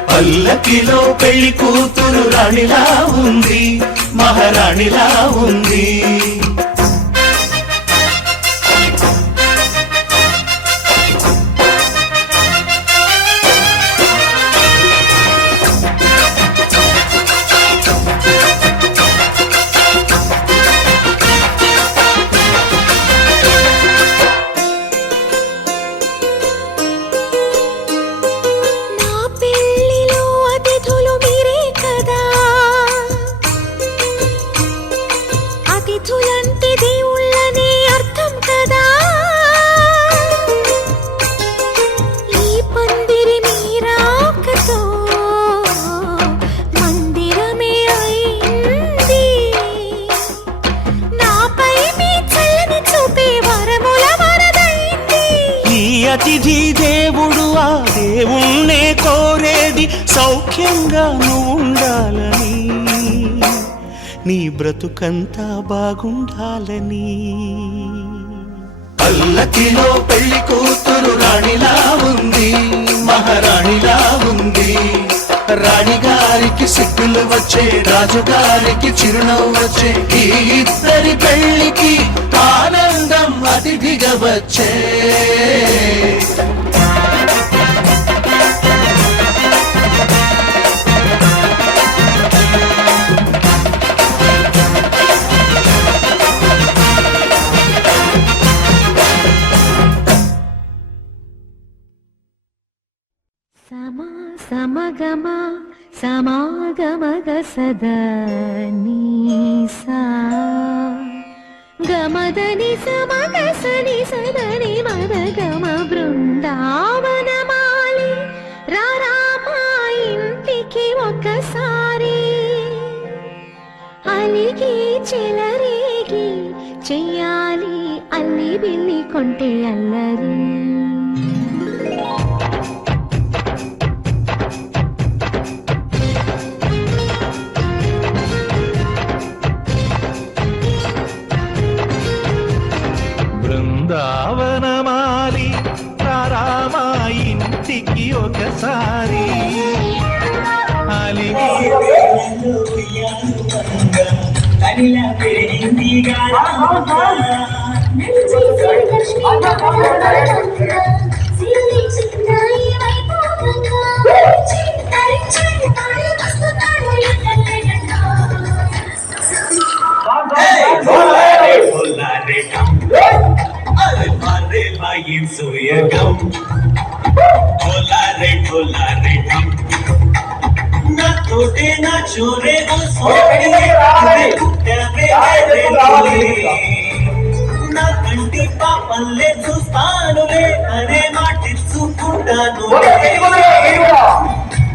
పల్లకిలో పెళ్లి కూతురు రాణిలా ఉంది, మహారాణిలా ఉంది. అతిథి దేవుడు ఆ దేవుణ్ణే కోరేది సౌఖ్యంగా నువ్వు ఉండాలని, నీ బ్రతుకంతా బాగుండాలని. పల్లకిలో పెళ్లి కూతురు రాణిలా ఉంది, మహారాణిలా ఉంది. రాణిగారికి సిగ్గులు వచ్చే, రాజుగారికి చిరునవ్వు వచ్చే, ఈ ఇద్దరి పెళ్లికి ఆనందం అతిథిగా వచ్చే. సమగమ సమాగమగ సదనీసా గమదని సమగ సని సదని మదగమ బృందావనమాలి రామా ఇంటికి ఒకసారి అలిగి చెలరేగి చెయ్యాలి అల్లి బిల్లి కొంటే అల్లరి. బృందావనమాలి రామా ఇంటికి ఒకసారి అలిగి సూయగం ढोलारे ढोलारे ढम ना टूटे ना चोरे वो सोने अरे कुत्ते रे ना कंटी पापल्ले చూస్తానులే అరే మాటిచ్చు కుంటాను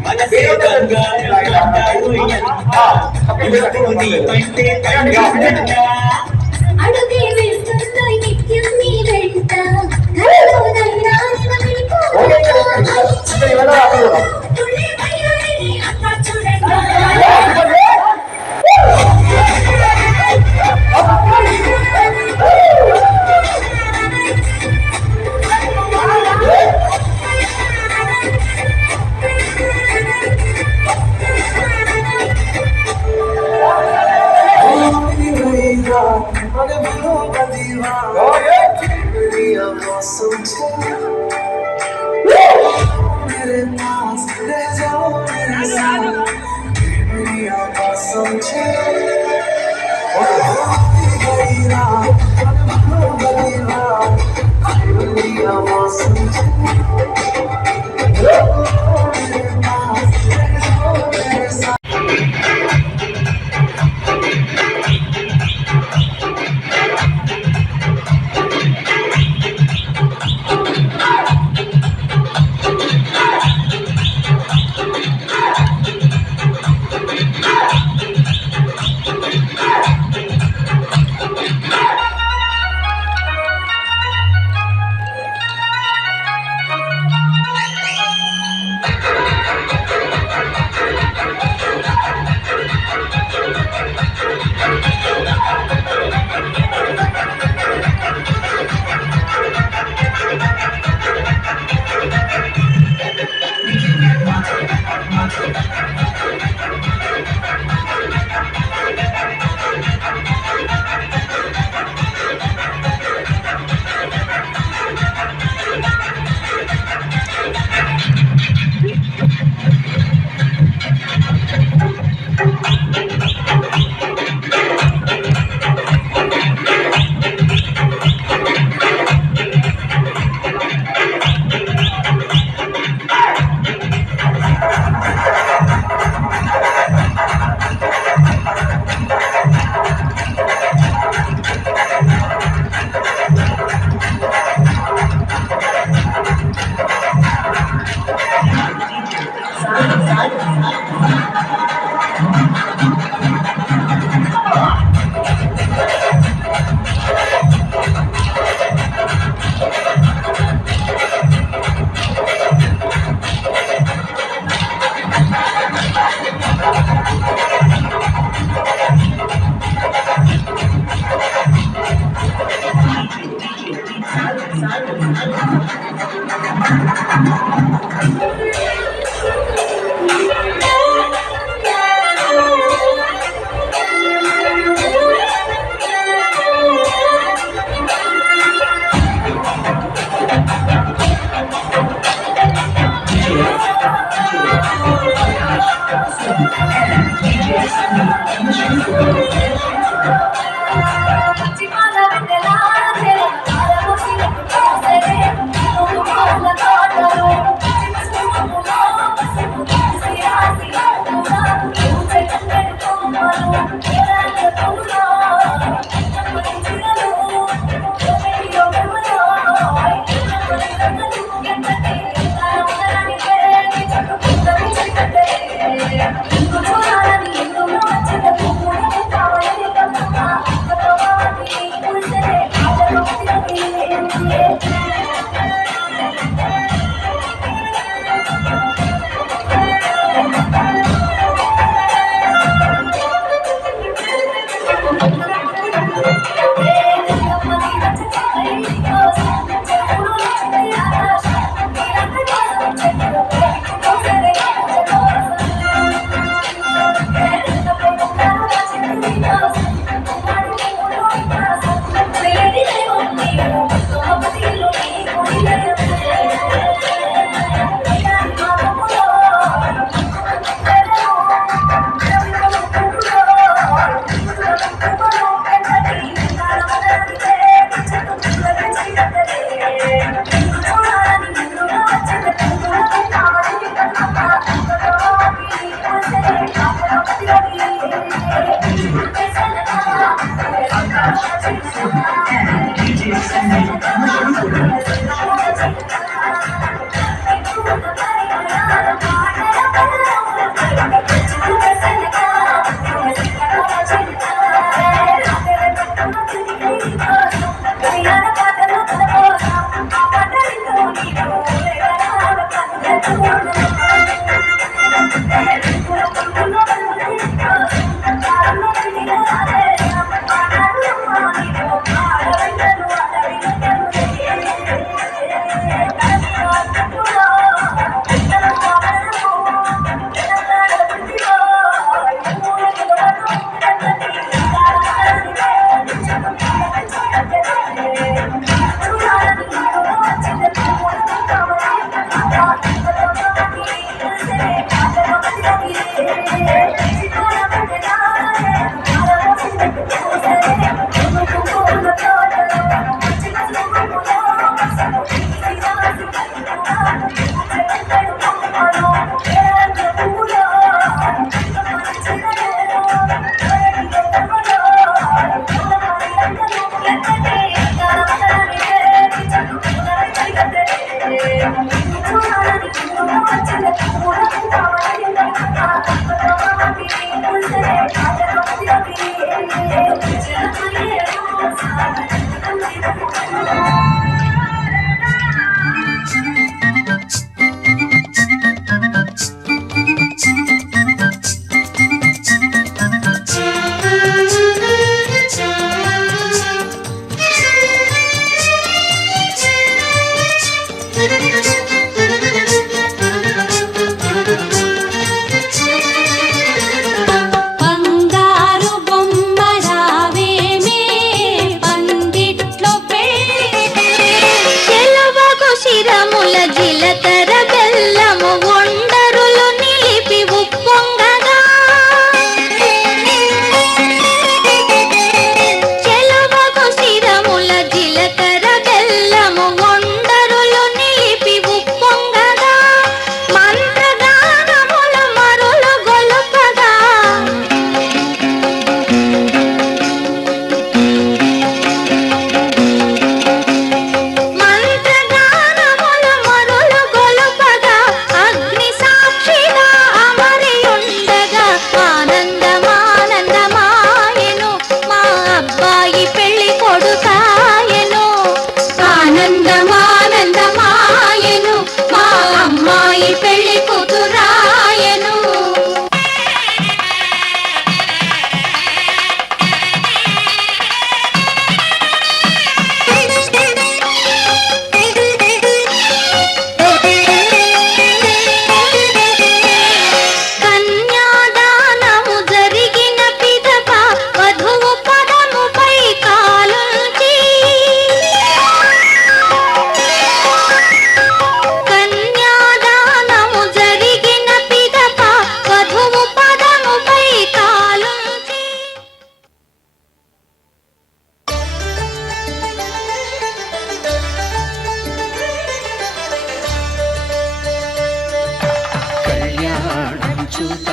మనసే గంగా గంగాడు నీ పంటే కంట అడుగే వేస్తున్న నిత్యం నీ వెంట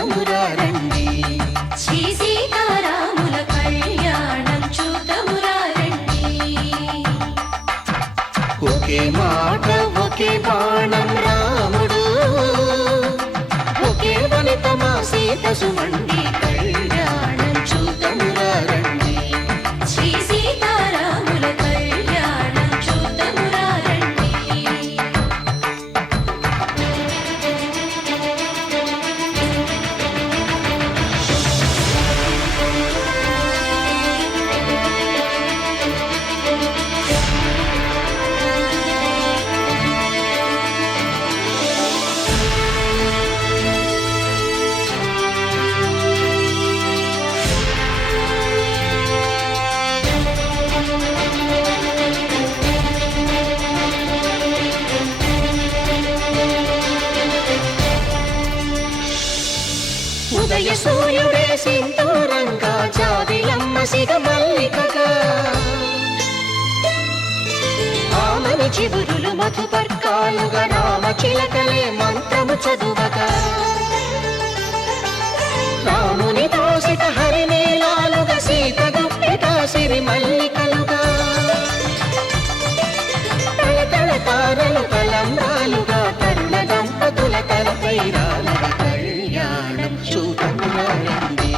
చూతమురారండి. శ్రీ సీతారాముల కళ్యాణం చూతమురారండి. ఒకే మాట ఒకే బాణం రాముడు, ఒకే వనిత మా సీత సుమండి కళ్యాణం చూతమురారండి. శ్రీ సీతారాముల కళ్యాణం చూతమురారండి. ఉదయ సూర్యుడే సింధూరంగా, జాబిలమ్మ సిగ మల్లికగా, ఆమని చిగురులు మధుపర్కాలుగా, రామ చిలకలే మంత్రము చదువగా, రాముని దోసిట హరినీలాలుగా, సీత గుప్పిట సిరి మల్లికలుగా, తలతల తారలు తలంబ్రాలుగా, తరుణ దంపతుల తలపై రాలగా కళ్యాణం చూతమురారండి.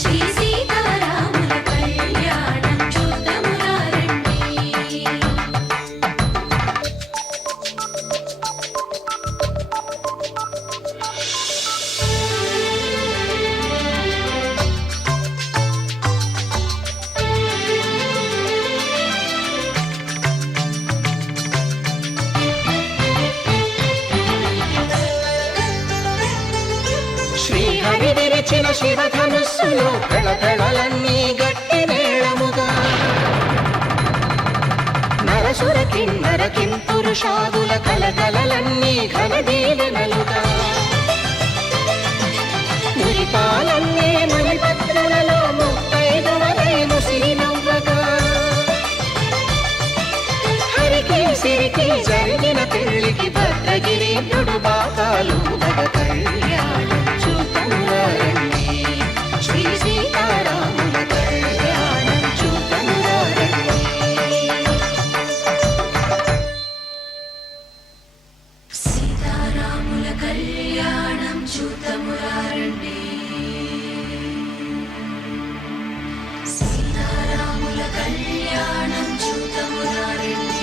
శ్రీ సీతారాముల కళ్యాణం చూతమురారండి. శ్రీహరి విరిచిన శివధనుస్సులో కళకళలన్నీ గట్టి మేళముగా, నరసుర కిన్నర కింపురుషాదుల కలకలలన్నీ ఘన దీవెనలుగా, మురిపాలన్నీ మణిపత్రులలో ముత్తైదువలైను సిరినవ్వగా, హరికి సిరికి జరిగిన పెళ్లికి భద్రగిరీంద్రుడు బాకాలు మగ కళ్యాణం చూతమురారండి. శ్రీ సీతారాముల కళ్యాణం చూతమురారండి. సీతారాముల కళ్యాణం చూతమురారండి. సీతారాముల కళ్యాణం చూతమురారండి.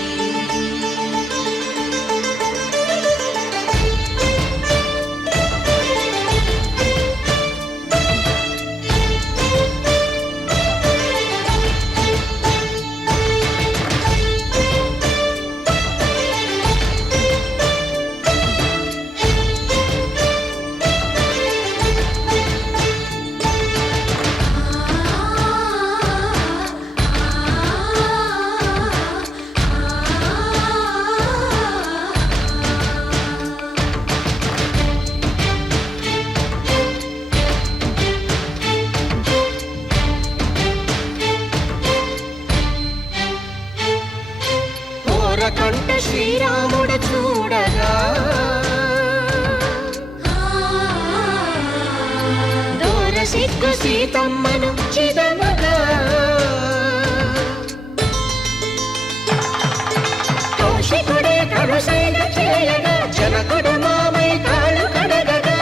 కంట శ్రీరాముడు చూడగా, దూర సిగ్గు సీతమ్మను చిదమగా, కౌశికుడే కరుసైన చేయగా, జనకుడు మామై కాళ్ళు కడగగా,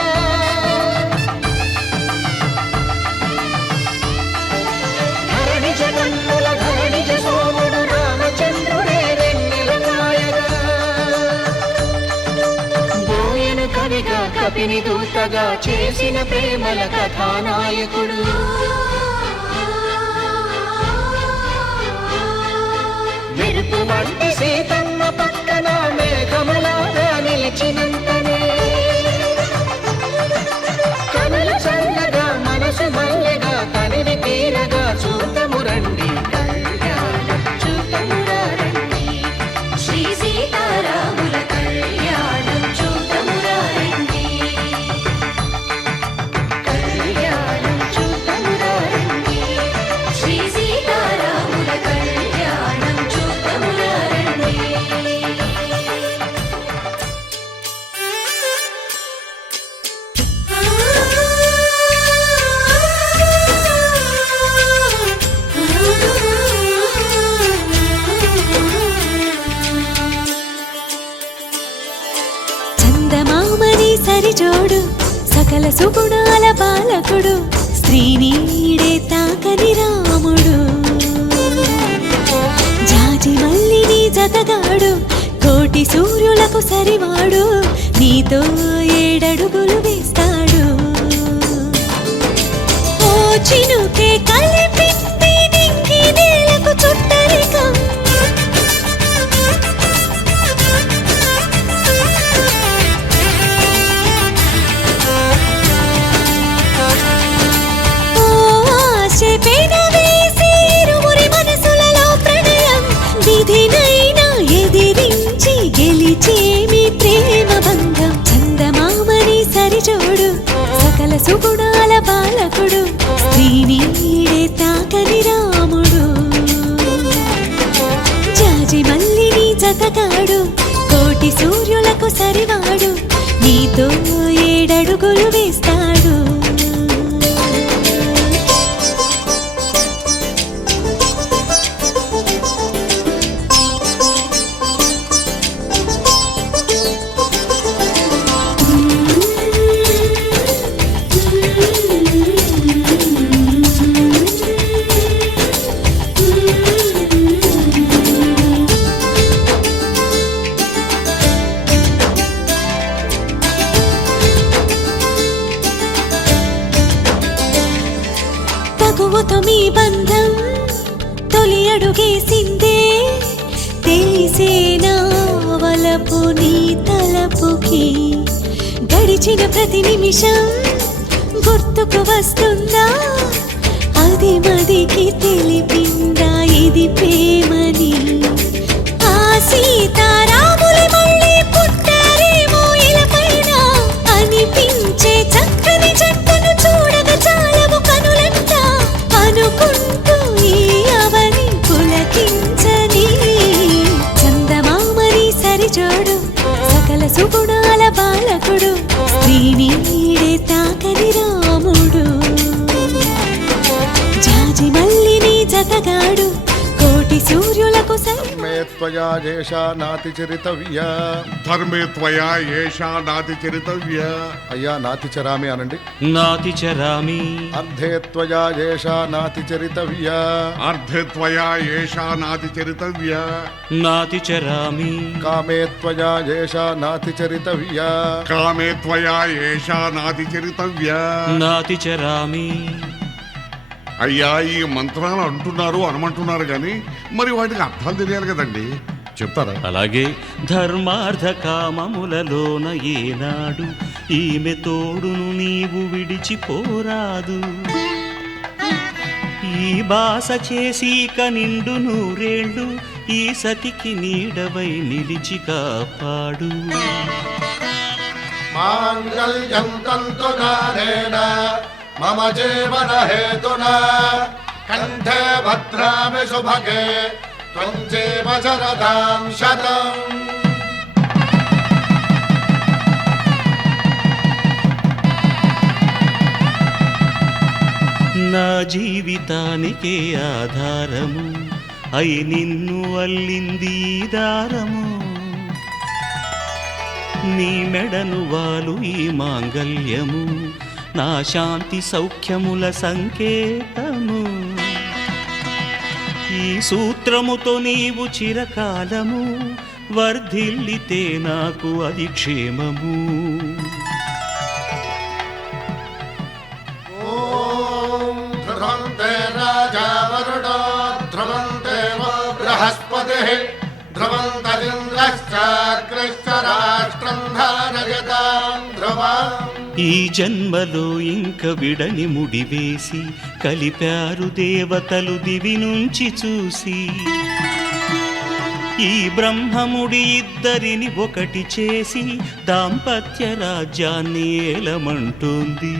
ధరణి జగన్నుల ధరణిజ సోముడు రామచంద్రుడే కవిగా కపిని దూతగా చేసిన ప్రేమల కథానాయకుడు, మెరుపు వంటి సీతమ్మ పక్కన మేఘములాగా నిలిచినంతనే, కనులు చల్లగా మనసు మల్లెగా తనివి తీరగా చూతమురండి కళ్యాణం చూతమురారండి. శ్రీ సీతారాముల కళ్యాణం చూతమురారండి. కళ్యాణం చూతమురారండి. శ్రీ సీతారాముల కళ్యాణం చూతమురారండి. బాలకుడు శ్రీనీడే తాకని రాముడు జాజి మల్లిని జతగాడు కోటి సూర్యులకు సరివాడు నీతో 7 అడుగులు వేస్తాడు ఓ చినుకే కలిపింది నింగి నేలకు చుట్టరికం గెలిచేమి ప్రేమ బంధం చందమామని సరిజోడు సకల సుగుణాల బాలకుడు శ్రీనీడే తాకని రాముడు జాజి మల్లిని జతగాడు కోటి సూర్యులకు సరివాడు నీతో 7 అడుగులు వేస్తాడు తగువతో మీ బంధం తొలి అడుగేసిందే తెలిసేనా వలపు నీ తలపుకి గడిచిన ప్రతి నిమిషం గుర్తుకు వస్తుందా అది మదికి తెలిపిందా ఇది ప్రేమని ఆ సీతారాములు మళ్ళీ పుట్టారేమో ఇలపైన అనిపించే చక్కని జంటను చూడగా చాలవు కనులంట అనుకుంటూ ఈ అవని పులకించని చందమామని సరిజోడు సకల సుగుణాల బాలకుడు శ్రీనీడే తాకని రాముడు జాజి మల్లిని జతగాడు కోటి సూర్యులకు ధర్మే త్వయా ఏషా నాతి చరితవ్య ధర్మే త్వయా ఏషా నాతి చరితవ్య అయ్యా నాతి చరామి అనండి నాతి చరామి అర్ధే త్వయా ఏషా నాతి చరితవ్య అర్ధే త్వయా ఏషా నాతి చరితవ్య నాతి చరామి కామే త్వయా ఏషా నాతి చరితవ్య కామే త్వయా ఏషా నాతి చరితవ్య నాతి చరామి అయ్యా ఈ మంత్రాలు అంటున్నారు అనమంటున్నారు కానీ మరి వాటికి అర్థాలు తెలియాలి కదండి చెప్తారా అలాగే ధర్మార్థ కామములలోన ఏనాడు ఈమె తోడును నీవు విడిచిపోరాదు ఈ బాస చేసి నిండు 100 ఏళ్ళు ఈ సతికి నీడవై నిలిచి కాపాడు మాంగళ్యం తంతునానేన మమ జీవన హేతునా కంఠే భద్రామి శుభగే త్వం జీవ శరదాం శతం నా జీవితానికే ఆధారము అయి నిన్ను అల్లింది దారము నీ మెడను వాలు ఈ మాంగల్యము నా శాంతి సౌఖ్యముల సంకేతము ఈ సూత్రముతో నీవు చిరకాలము వర్ధిల్లితే నాకు అది క్షేమము ధ్రువంతే రాజా వరుడో ధ్రువంతే బృహస్పతి ధ్రువంతరింద్రశ్చాగ్రశ్చ రాష్ట్రం ధారయతాం ధ్రువం ఈ జన్మలో ఇంక విడని ముడివేసి కలిపారు దేవతలు దివి నుంచి చూసి ఈ బ్రహ్మముడి ఇద్దరిని ఒకటి చేసి దాంపత్య రాజ్యాన్ని ఏలమంటోంది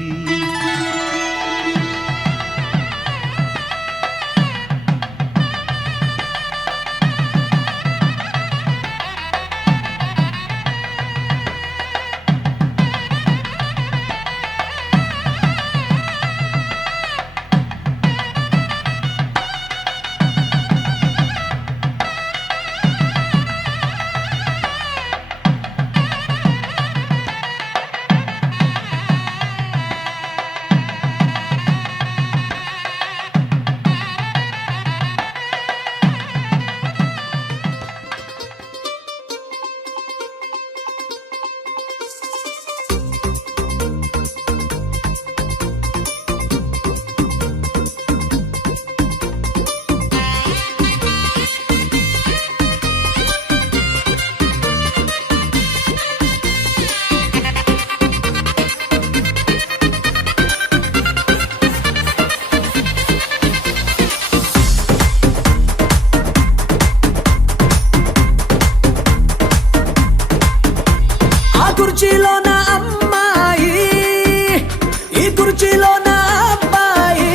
కుర్చీలో నా అబ్బాయి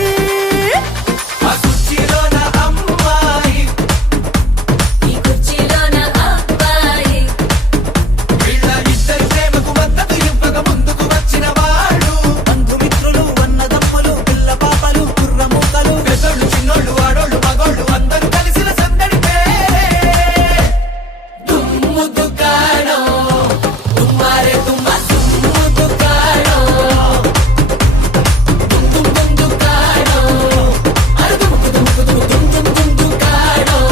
ఆ కుర్చీలో నా అమ్మాయి ఈ కుర్చీలో నా అబ్బాయి వీళ్ళ ఇద్దరి ప్రేమకు మద్దతు ఇవ్వక ముందుకు వచ్చిన వాడు బంధుమిత్రులు అన్నదమ్ములు పిల్ల పాపలు కుర్రమూకలు పెద్దోళ్ళు చిన్నోళ్ళు ఆడోళ్ళు మగోళ్ళు అందరూ కలిసిన సందడి పేరే దుమ్ము దుకాణం దుమ్మారే దుమ్మ దుమ్ము దుకాణం దుమ్ దుమ్ దుమ్ దుకాణం అరే దుమ్ము దుమ్ దుమ్ దుమ్ దుమ్ దుమ్ దుకాణం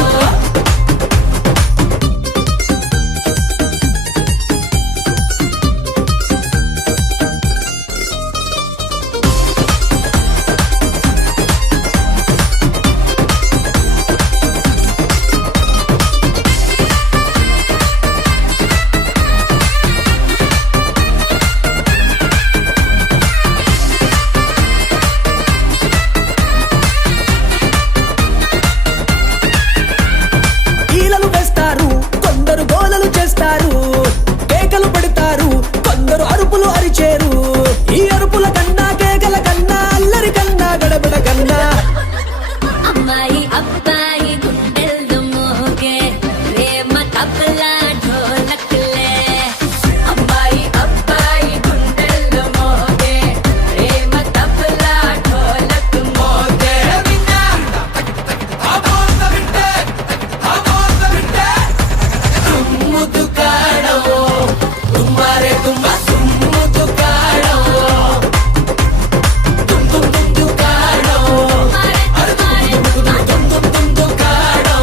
ఈలలు వేస్తారు కొందరు గోలలు చేస్తారు కేకలు పెడతారు కొందరు అరుపులు అరిచేరు ఈ అరుపుల కన్నా కేకల కన్నా అల్లరి కన్నా గడబడ కన్నా అమ్మాయి అబ్బాయి గుండెల్లో మోగే ప్రేమ తబలా ఢోలక్లే అమ్మాయి అబ్బాయి గుండెల్లో మోగే ప్రేమ తబలా ఢోలక్ మోగే విన్నా ఆ మోత వింటే దుమ్ము దుకాణం దుమ్మారే దుమ్మ దుమ్ము దుకాణం దుమ్ దుమ్ దుమ్ దుకాణం అరే దుమ్ దుమ్ దుమ్ దుమ్ దుకాణం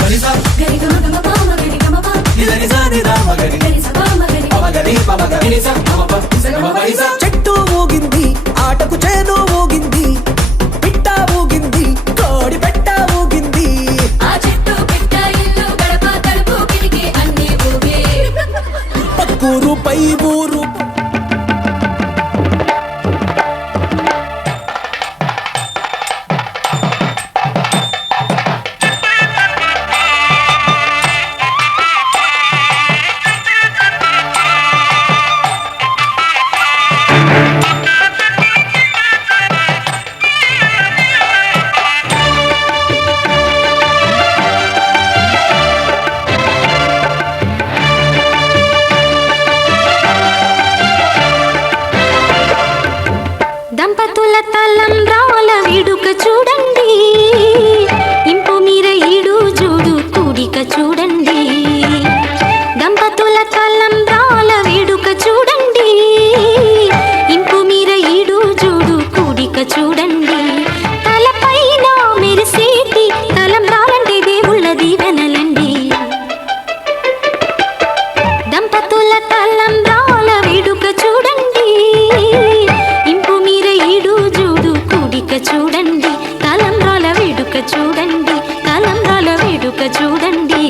గరిసా నిదని సాని రామగరి పమగరి పమగరి స మమ ప చెట్టు ఊగింది ఆటకు చేను ఊగింది పిట్ట ఊగింది కోడి పెట్ట ఊగింది ఆ చెట్టు పిట్ట ఇల్లు గడప తలుపు కిటికీ అన్ని ఊగే పక్కూరు పై ఊరు దంపతుల తలంబ్రాల వేడుక చూడండి ఇంపు మీర ఈడు జోడు కూడిక చూడండి దంపతుల తలంబ్రాల వేడుక చూడండి ఇంపు మీర ఈడు జోడు కూడిక చూడండి తలపైన మెరిసేటి తలంబ్రాలంటే దేవుళ్ళ దీవెనలండి దంపతుల తలంబ్రాల వేడుక చూడండి ఇంపు మీర ఈడు జోడు కూడిక చూడండి తలంబ్రాల వేడుక చూడండి తలంబ్రాల వేడుక చూడండి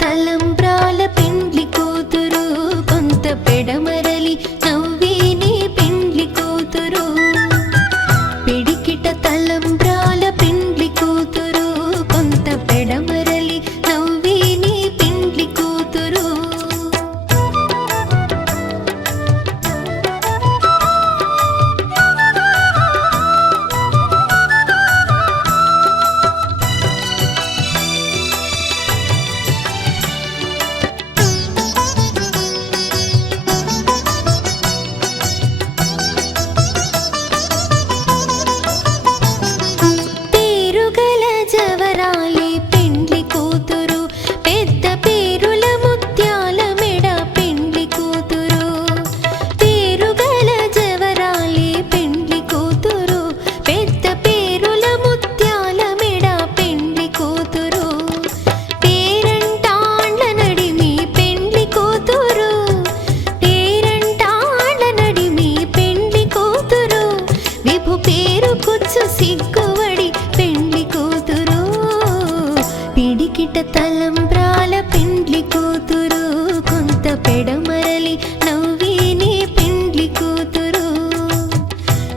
తలంబ్రాల పెండ్లి కూతురు కొంత పెడమరలి నవ్వేనే పెండ్లి కూతురు పిడికిట తలంబ్రాల పెండ్లి కూతురు కొంత పెడమరలి నవ్వేనే పెండ్లి కూతురు పేరుగల జవరాలి పెండ్లి కూతురు పెద్ద పేరుల ముత్యాల మెడ పెండ్లి కూతురు పేరుగల జవరాలి పెండ్లి కూతురు పెద్ద పేరుల ముత్యాల మెడ పెండ్లి కూతురు పేరంటాండ్ల నడిమి పెండ్లి కూతురు పేరంటాండ్ల నడిమి పెండ్లి కూతురు విభు పేరు కుచ్చు సిగ్గువడి పెండ్లి కూతురు పిడికిట తలంబ్రాల పెండ్లి కూతురు కొంత పెడమరలి నవ్వేనే పెండ్లి కూతురు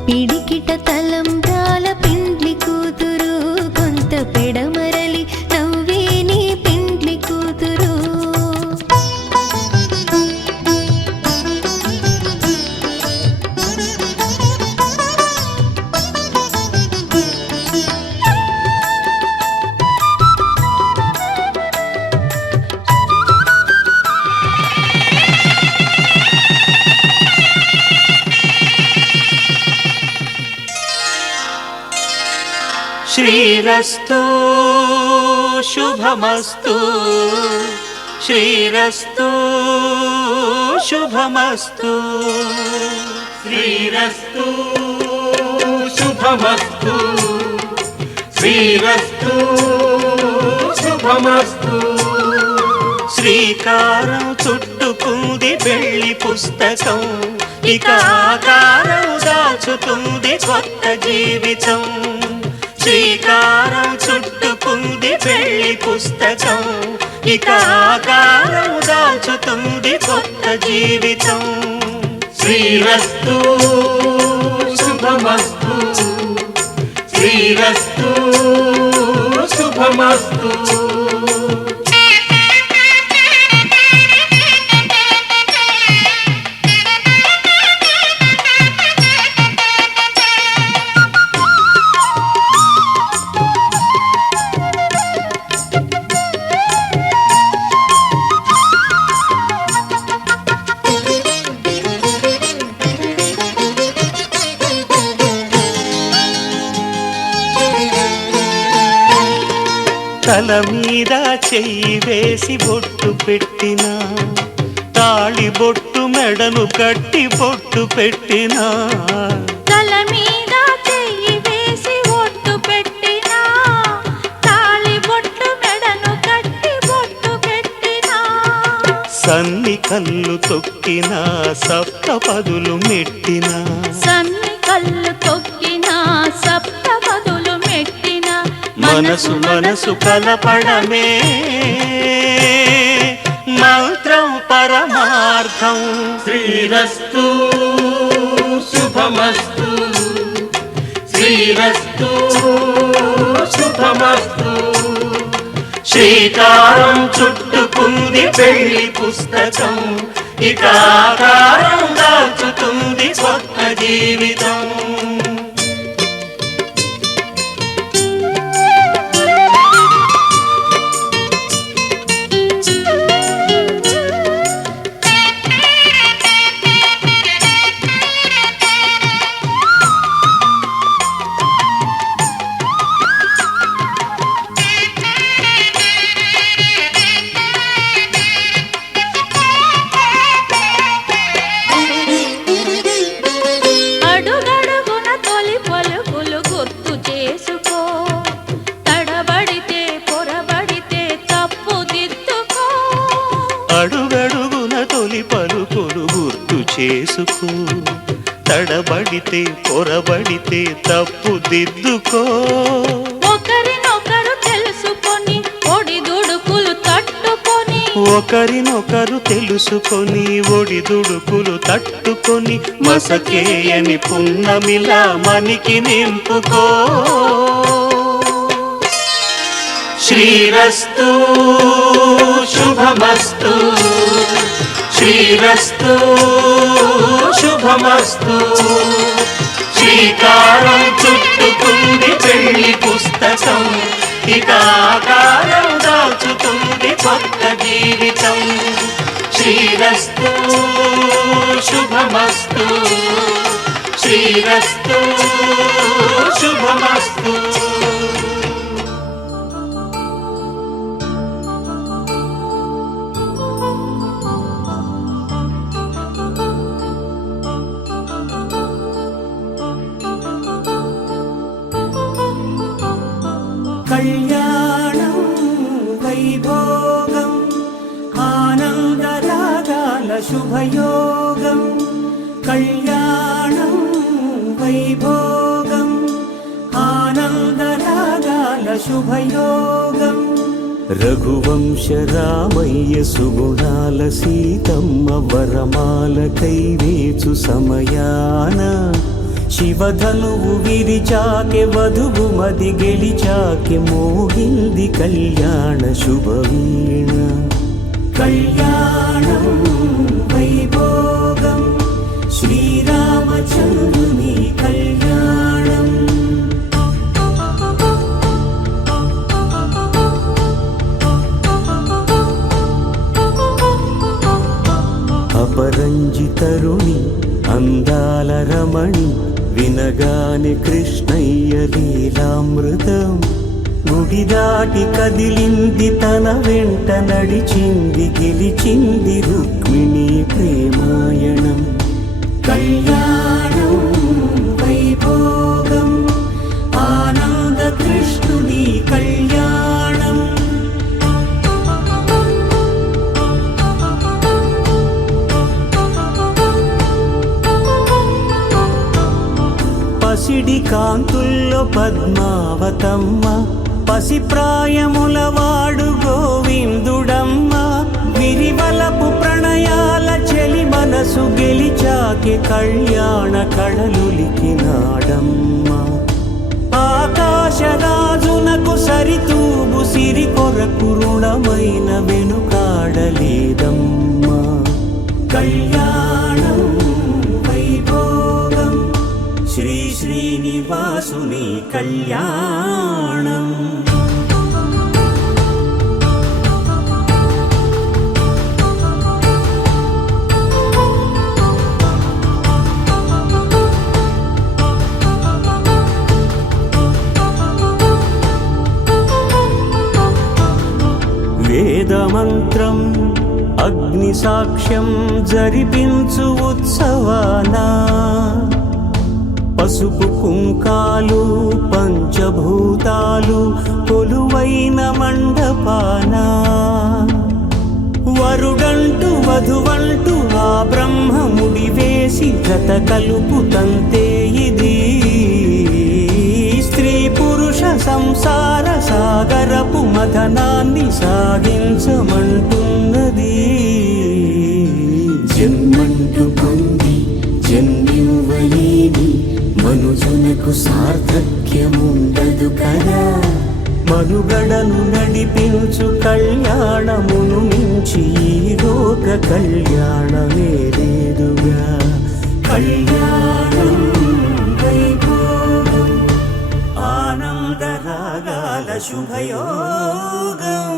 పిడికిట తలంబ్రాల పెండ్లి కూతురు కొంత పెడమరలి నవ్వేనే పెండ్లి కూతురు శ్రీరస్తు శుభమస్తు శ్రీరస్తు శుభమస్తు శ్రీరస్తు శుభమస్తు శ్రీరస్తు శుభమస్తు శ్రీకారం చుట్టుకుంది పెళ్లి పుస్తకం ఇక ఆకారం దాచుతుంది కొత్త జీవితం శ్రీకారం చుట్టుకుంది పెళ్లి పుస్తకం ఇక ఆకారం దాచుతుంది కొత్త జీవితం శ్రీరస్తు శుభమస్తు శ్రీరస్తు శుభమస్తు తల మీద చెయ్యి వేసి బొట్టు పెట్టినా తాళి బొట్టు మెడను కట్టి బొట్టు పెట్టినా తల మీద చెయ్యి వేసి ఒట్టు పెట్టినా తాళి బొట్టు మెడను కట్టి బొట్టు పెట్టినా సన్ని కళ్ళు తొక్కినా సప్త పదులు మెట్టినా సన్ని కళ్ళు తొక్కినా సప్త పదులు మెట్టినా మనసు మనసు కలపడమే మంత్రం పరమార్థం శ్రీరస్తు శుభమస్తు శ్రీరస్తు శుభమస్తు శ్రీకారం చుట్టుకుంది పెళ్లి పుస్తకం ఇక ఆకారం దాచుతుంది కొత్త జీవితం అడుగడుగున తొలి పలుకులు గుర్తు చేసుకో తడబడితే పొరబడితే తప్పు దిద్దుకో ఒకరినొకరు తెలుసుకొని ఒడిదుడుకులు తట్టుకొని ఒకరినొకరు తెలుసుకొని ఒడిదుడుకులు తట్టుకొని మసకేయని పున్నమిలా మనికి నింపుకో. శ్రీరస్తు శుభమస్తు, శ్రీరస్తు శుభమస్తు. శ్రీకారం చుట్టుకుంది పెళ్లి పుస్తకం, ఇక ఆకారం దాచుతుంది కొత్త జీవితం. శ్రీరస్తు శుభమస్తు, శ్రీరస్తు శుభమస్తు. కళ్యాణం వైభోగం ఆనందరాగాల శుభయోగం. కళ్యాణం వైభోగం ఆనందరాగాల శుభయోగం. రఘువంశ రామయ్య సుగుణాల సీతమ్మ వరమాల కైవేచు సమయాన శివధనువు విరిచాకె వధువు మది గెలిచాకె మోగింది కళ్యాణ శుభవీణ. కళ్యాణం వైభోగం శ్రీరామచంద్రుని కళ్యాణం. అపరంజి తరుణి అందాల రమణి వినగానే కృష్ణయ్య లీలామృతం. గుడి దాటి కదిలింది తన వెంట నడిచింది గెలిచింది రుక్మిణి ప్రేమాయణం. కళ్యాణం వైభోగం ఆనంద కృష్ణుని కళ్యాణం. పసిడి కాంతుల్లో పద్మావతమ్మ, పసిప్రాయముల వాడు గోవిందుడమ్మ. విరివలపు ప్రణయాల చెలి మనసు గెలిచాకే కళ్యాణ కళలులికినాడమ్మ. ఆకాశరాజునకు సరితూబు సిరి కొరకు రుణమైన వెనుకాడలేదమ్మ. కళ్యాణం వైభోగం శ్రీ శ్రీనివాసుని కళ్యాణం. వేదమంత్రం అగ్ని సాక్ష్యం జరిపించు ఉత్సవానా. పసుపు కుంకాలు పంచభూతాలు కొలువైన మండపాన. వరుడంటూ వధువంటూ ఆ బ్రహ్మముడి వేసి గత కలుపు తంతే ఇది. స్త్రీ పురుష సంసార సాగరపు మథనాన్ని సాగించమంటున్నది. జన్మంటూ పొంది జన్మివ్వలేని మనుజునకు సార్థక్యముండదు కదా. మనుగడను నడిపించు కళ్యాణమును మించి ఈ లోక కళ్యాణమే లేదుగా. కళ్యాణం వైభోగం ఆనందరాగాల శుభయోగం.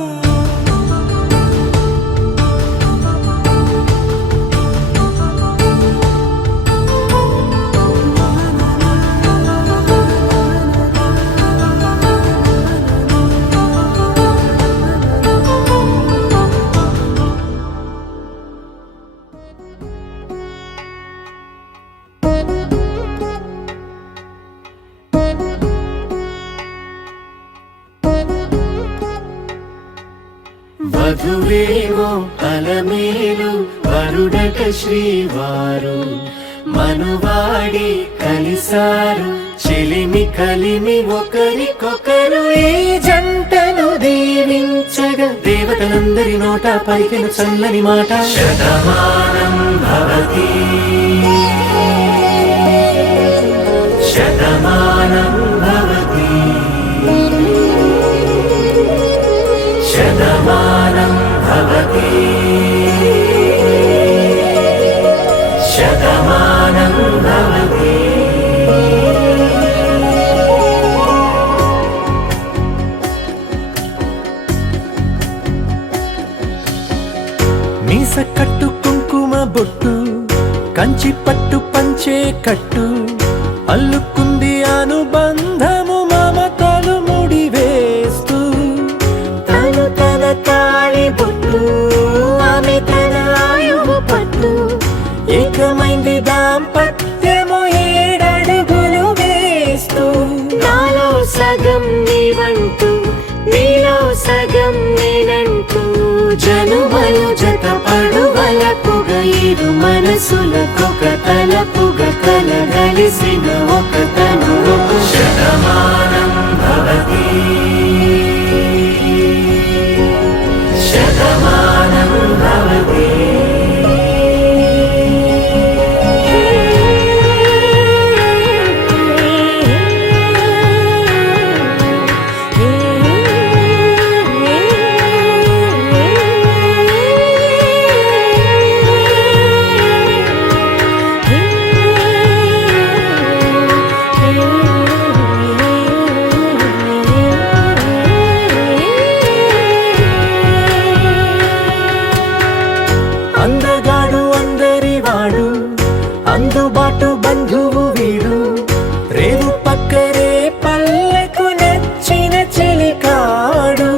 వధువేమో అలమేలు వరుడట శ్రీవారు. మనువాడి కలిసారు చెలిమి కలిమి ఒకరికొకరు ఈ జంటను దీవించగా దేవతలందరి నోట పలికిన చల్లని మాట శతమానం భవతి శతమానం భవతి శతమానం భవతి శతమానం భవతి మీస కట్టు కుంకుమ బొట్టు కంచి పట్టు పంచే కట్టు అల్లుకుంది అనుబంధము మమతలు ముడివేస్తూ తను తన తాళి బొట్టు ఆమె తన ఆయువు పట్టు ఏకమైంది దాంపత్యము 7 అడుగులు వేస్తూ నాలో సగం నీవంటూ నీలో సగం నేనంటూ జనుమలు జత పడువలపుగ ఇరు మనసులకొక తలపుగ కలగలిసిన ఒక తను శతమానం భవతి శతమానం భవతి అందగాడు అందరివాడు అందుబాటు బంధువు వీడు రేవు పక్కరే పల్లెకు నచ్చిన చెలికాడు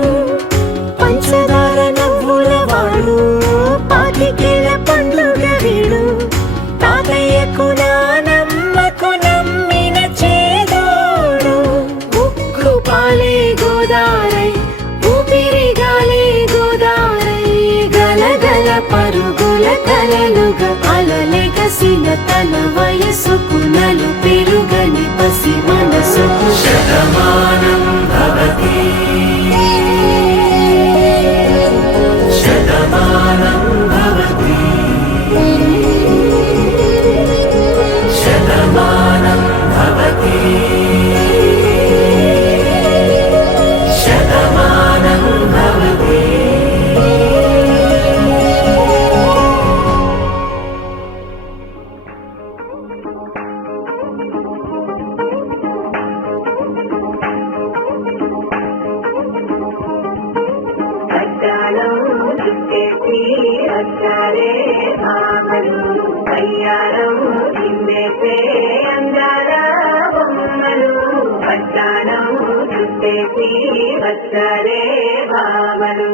పంచదార నవ్వుల వాడు పాతికేల పండుగ వీడు తాతయ్యకు నానమ్మకు నమ్మిన చేదోడు ఉక్కు పాలే గోదారై ఊపిరి గాలే గోదారై గలగల పరుగుల కలలుగా అలలెగసిన తన వయసుకు నలు పెరుగని పసి మనసుకు శతమానం భవతి శతమానం భవతి శతమానం భవతి శతమానం భవతి వచ్చరే బావలు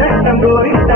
పేరంటం గోరింట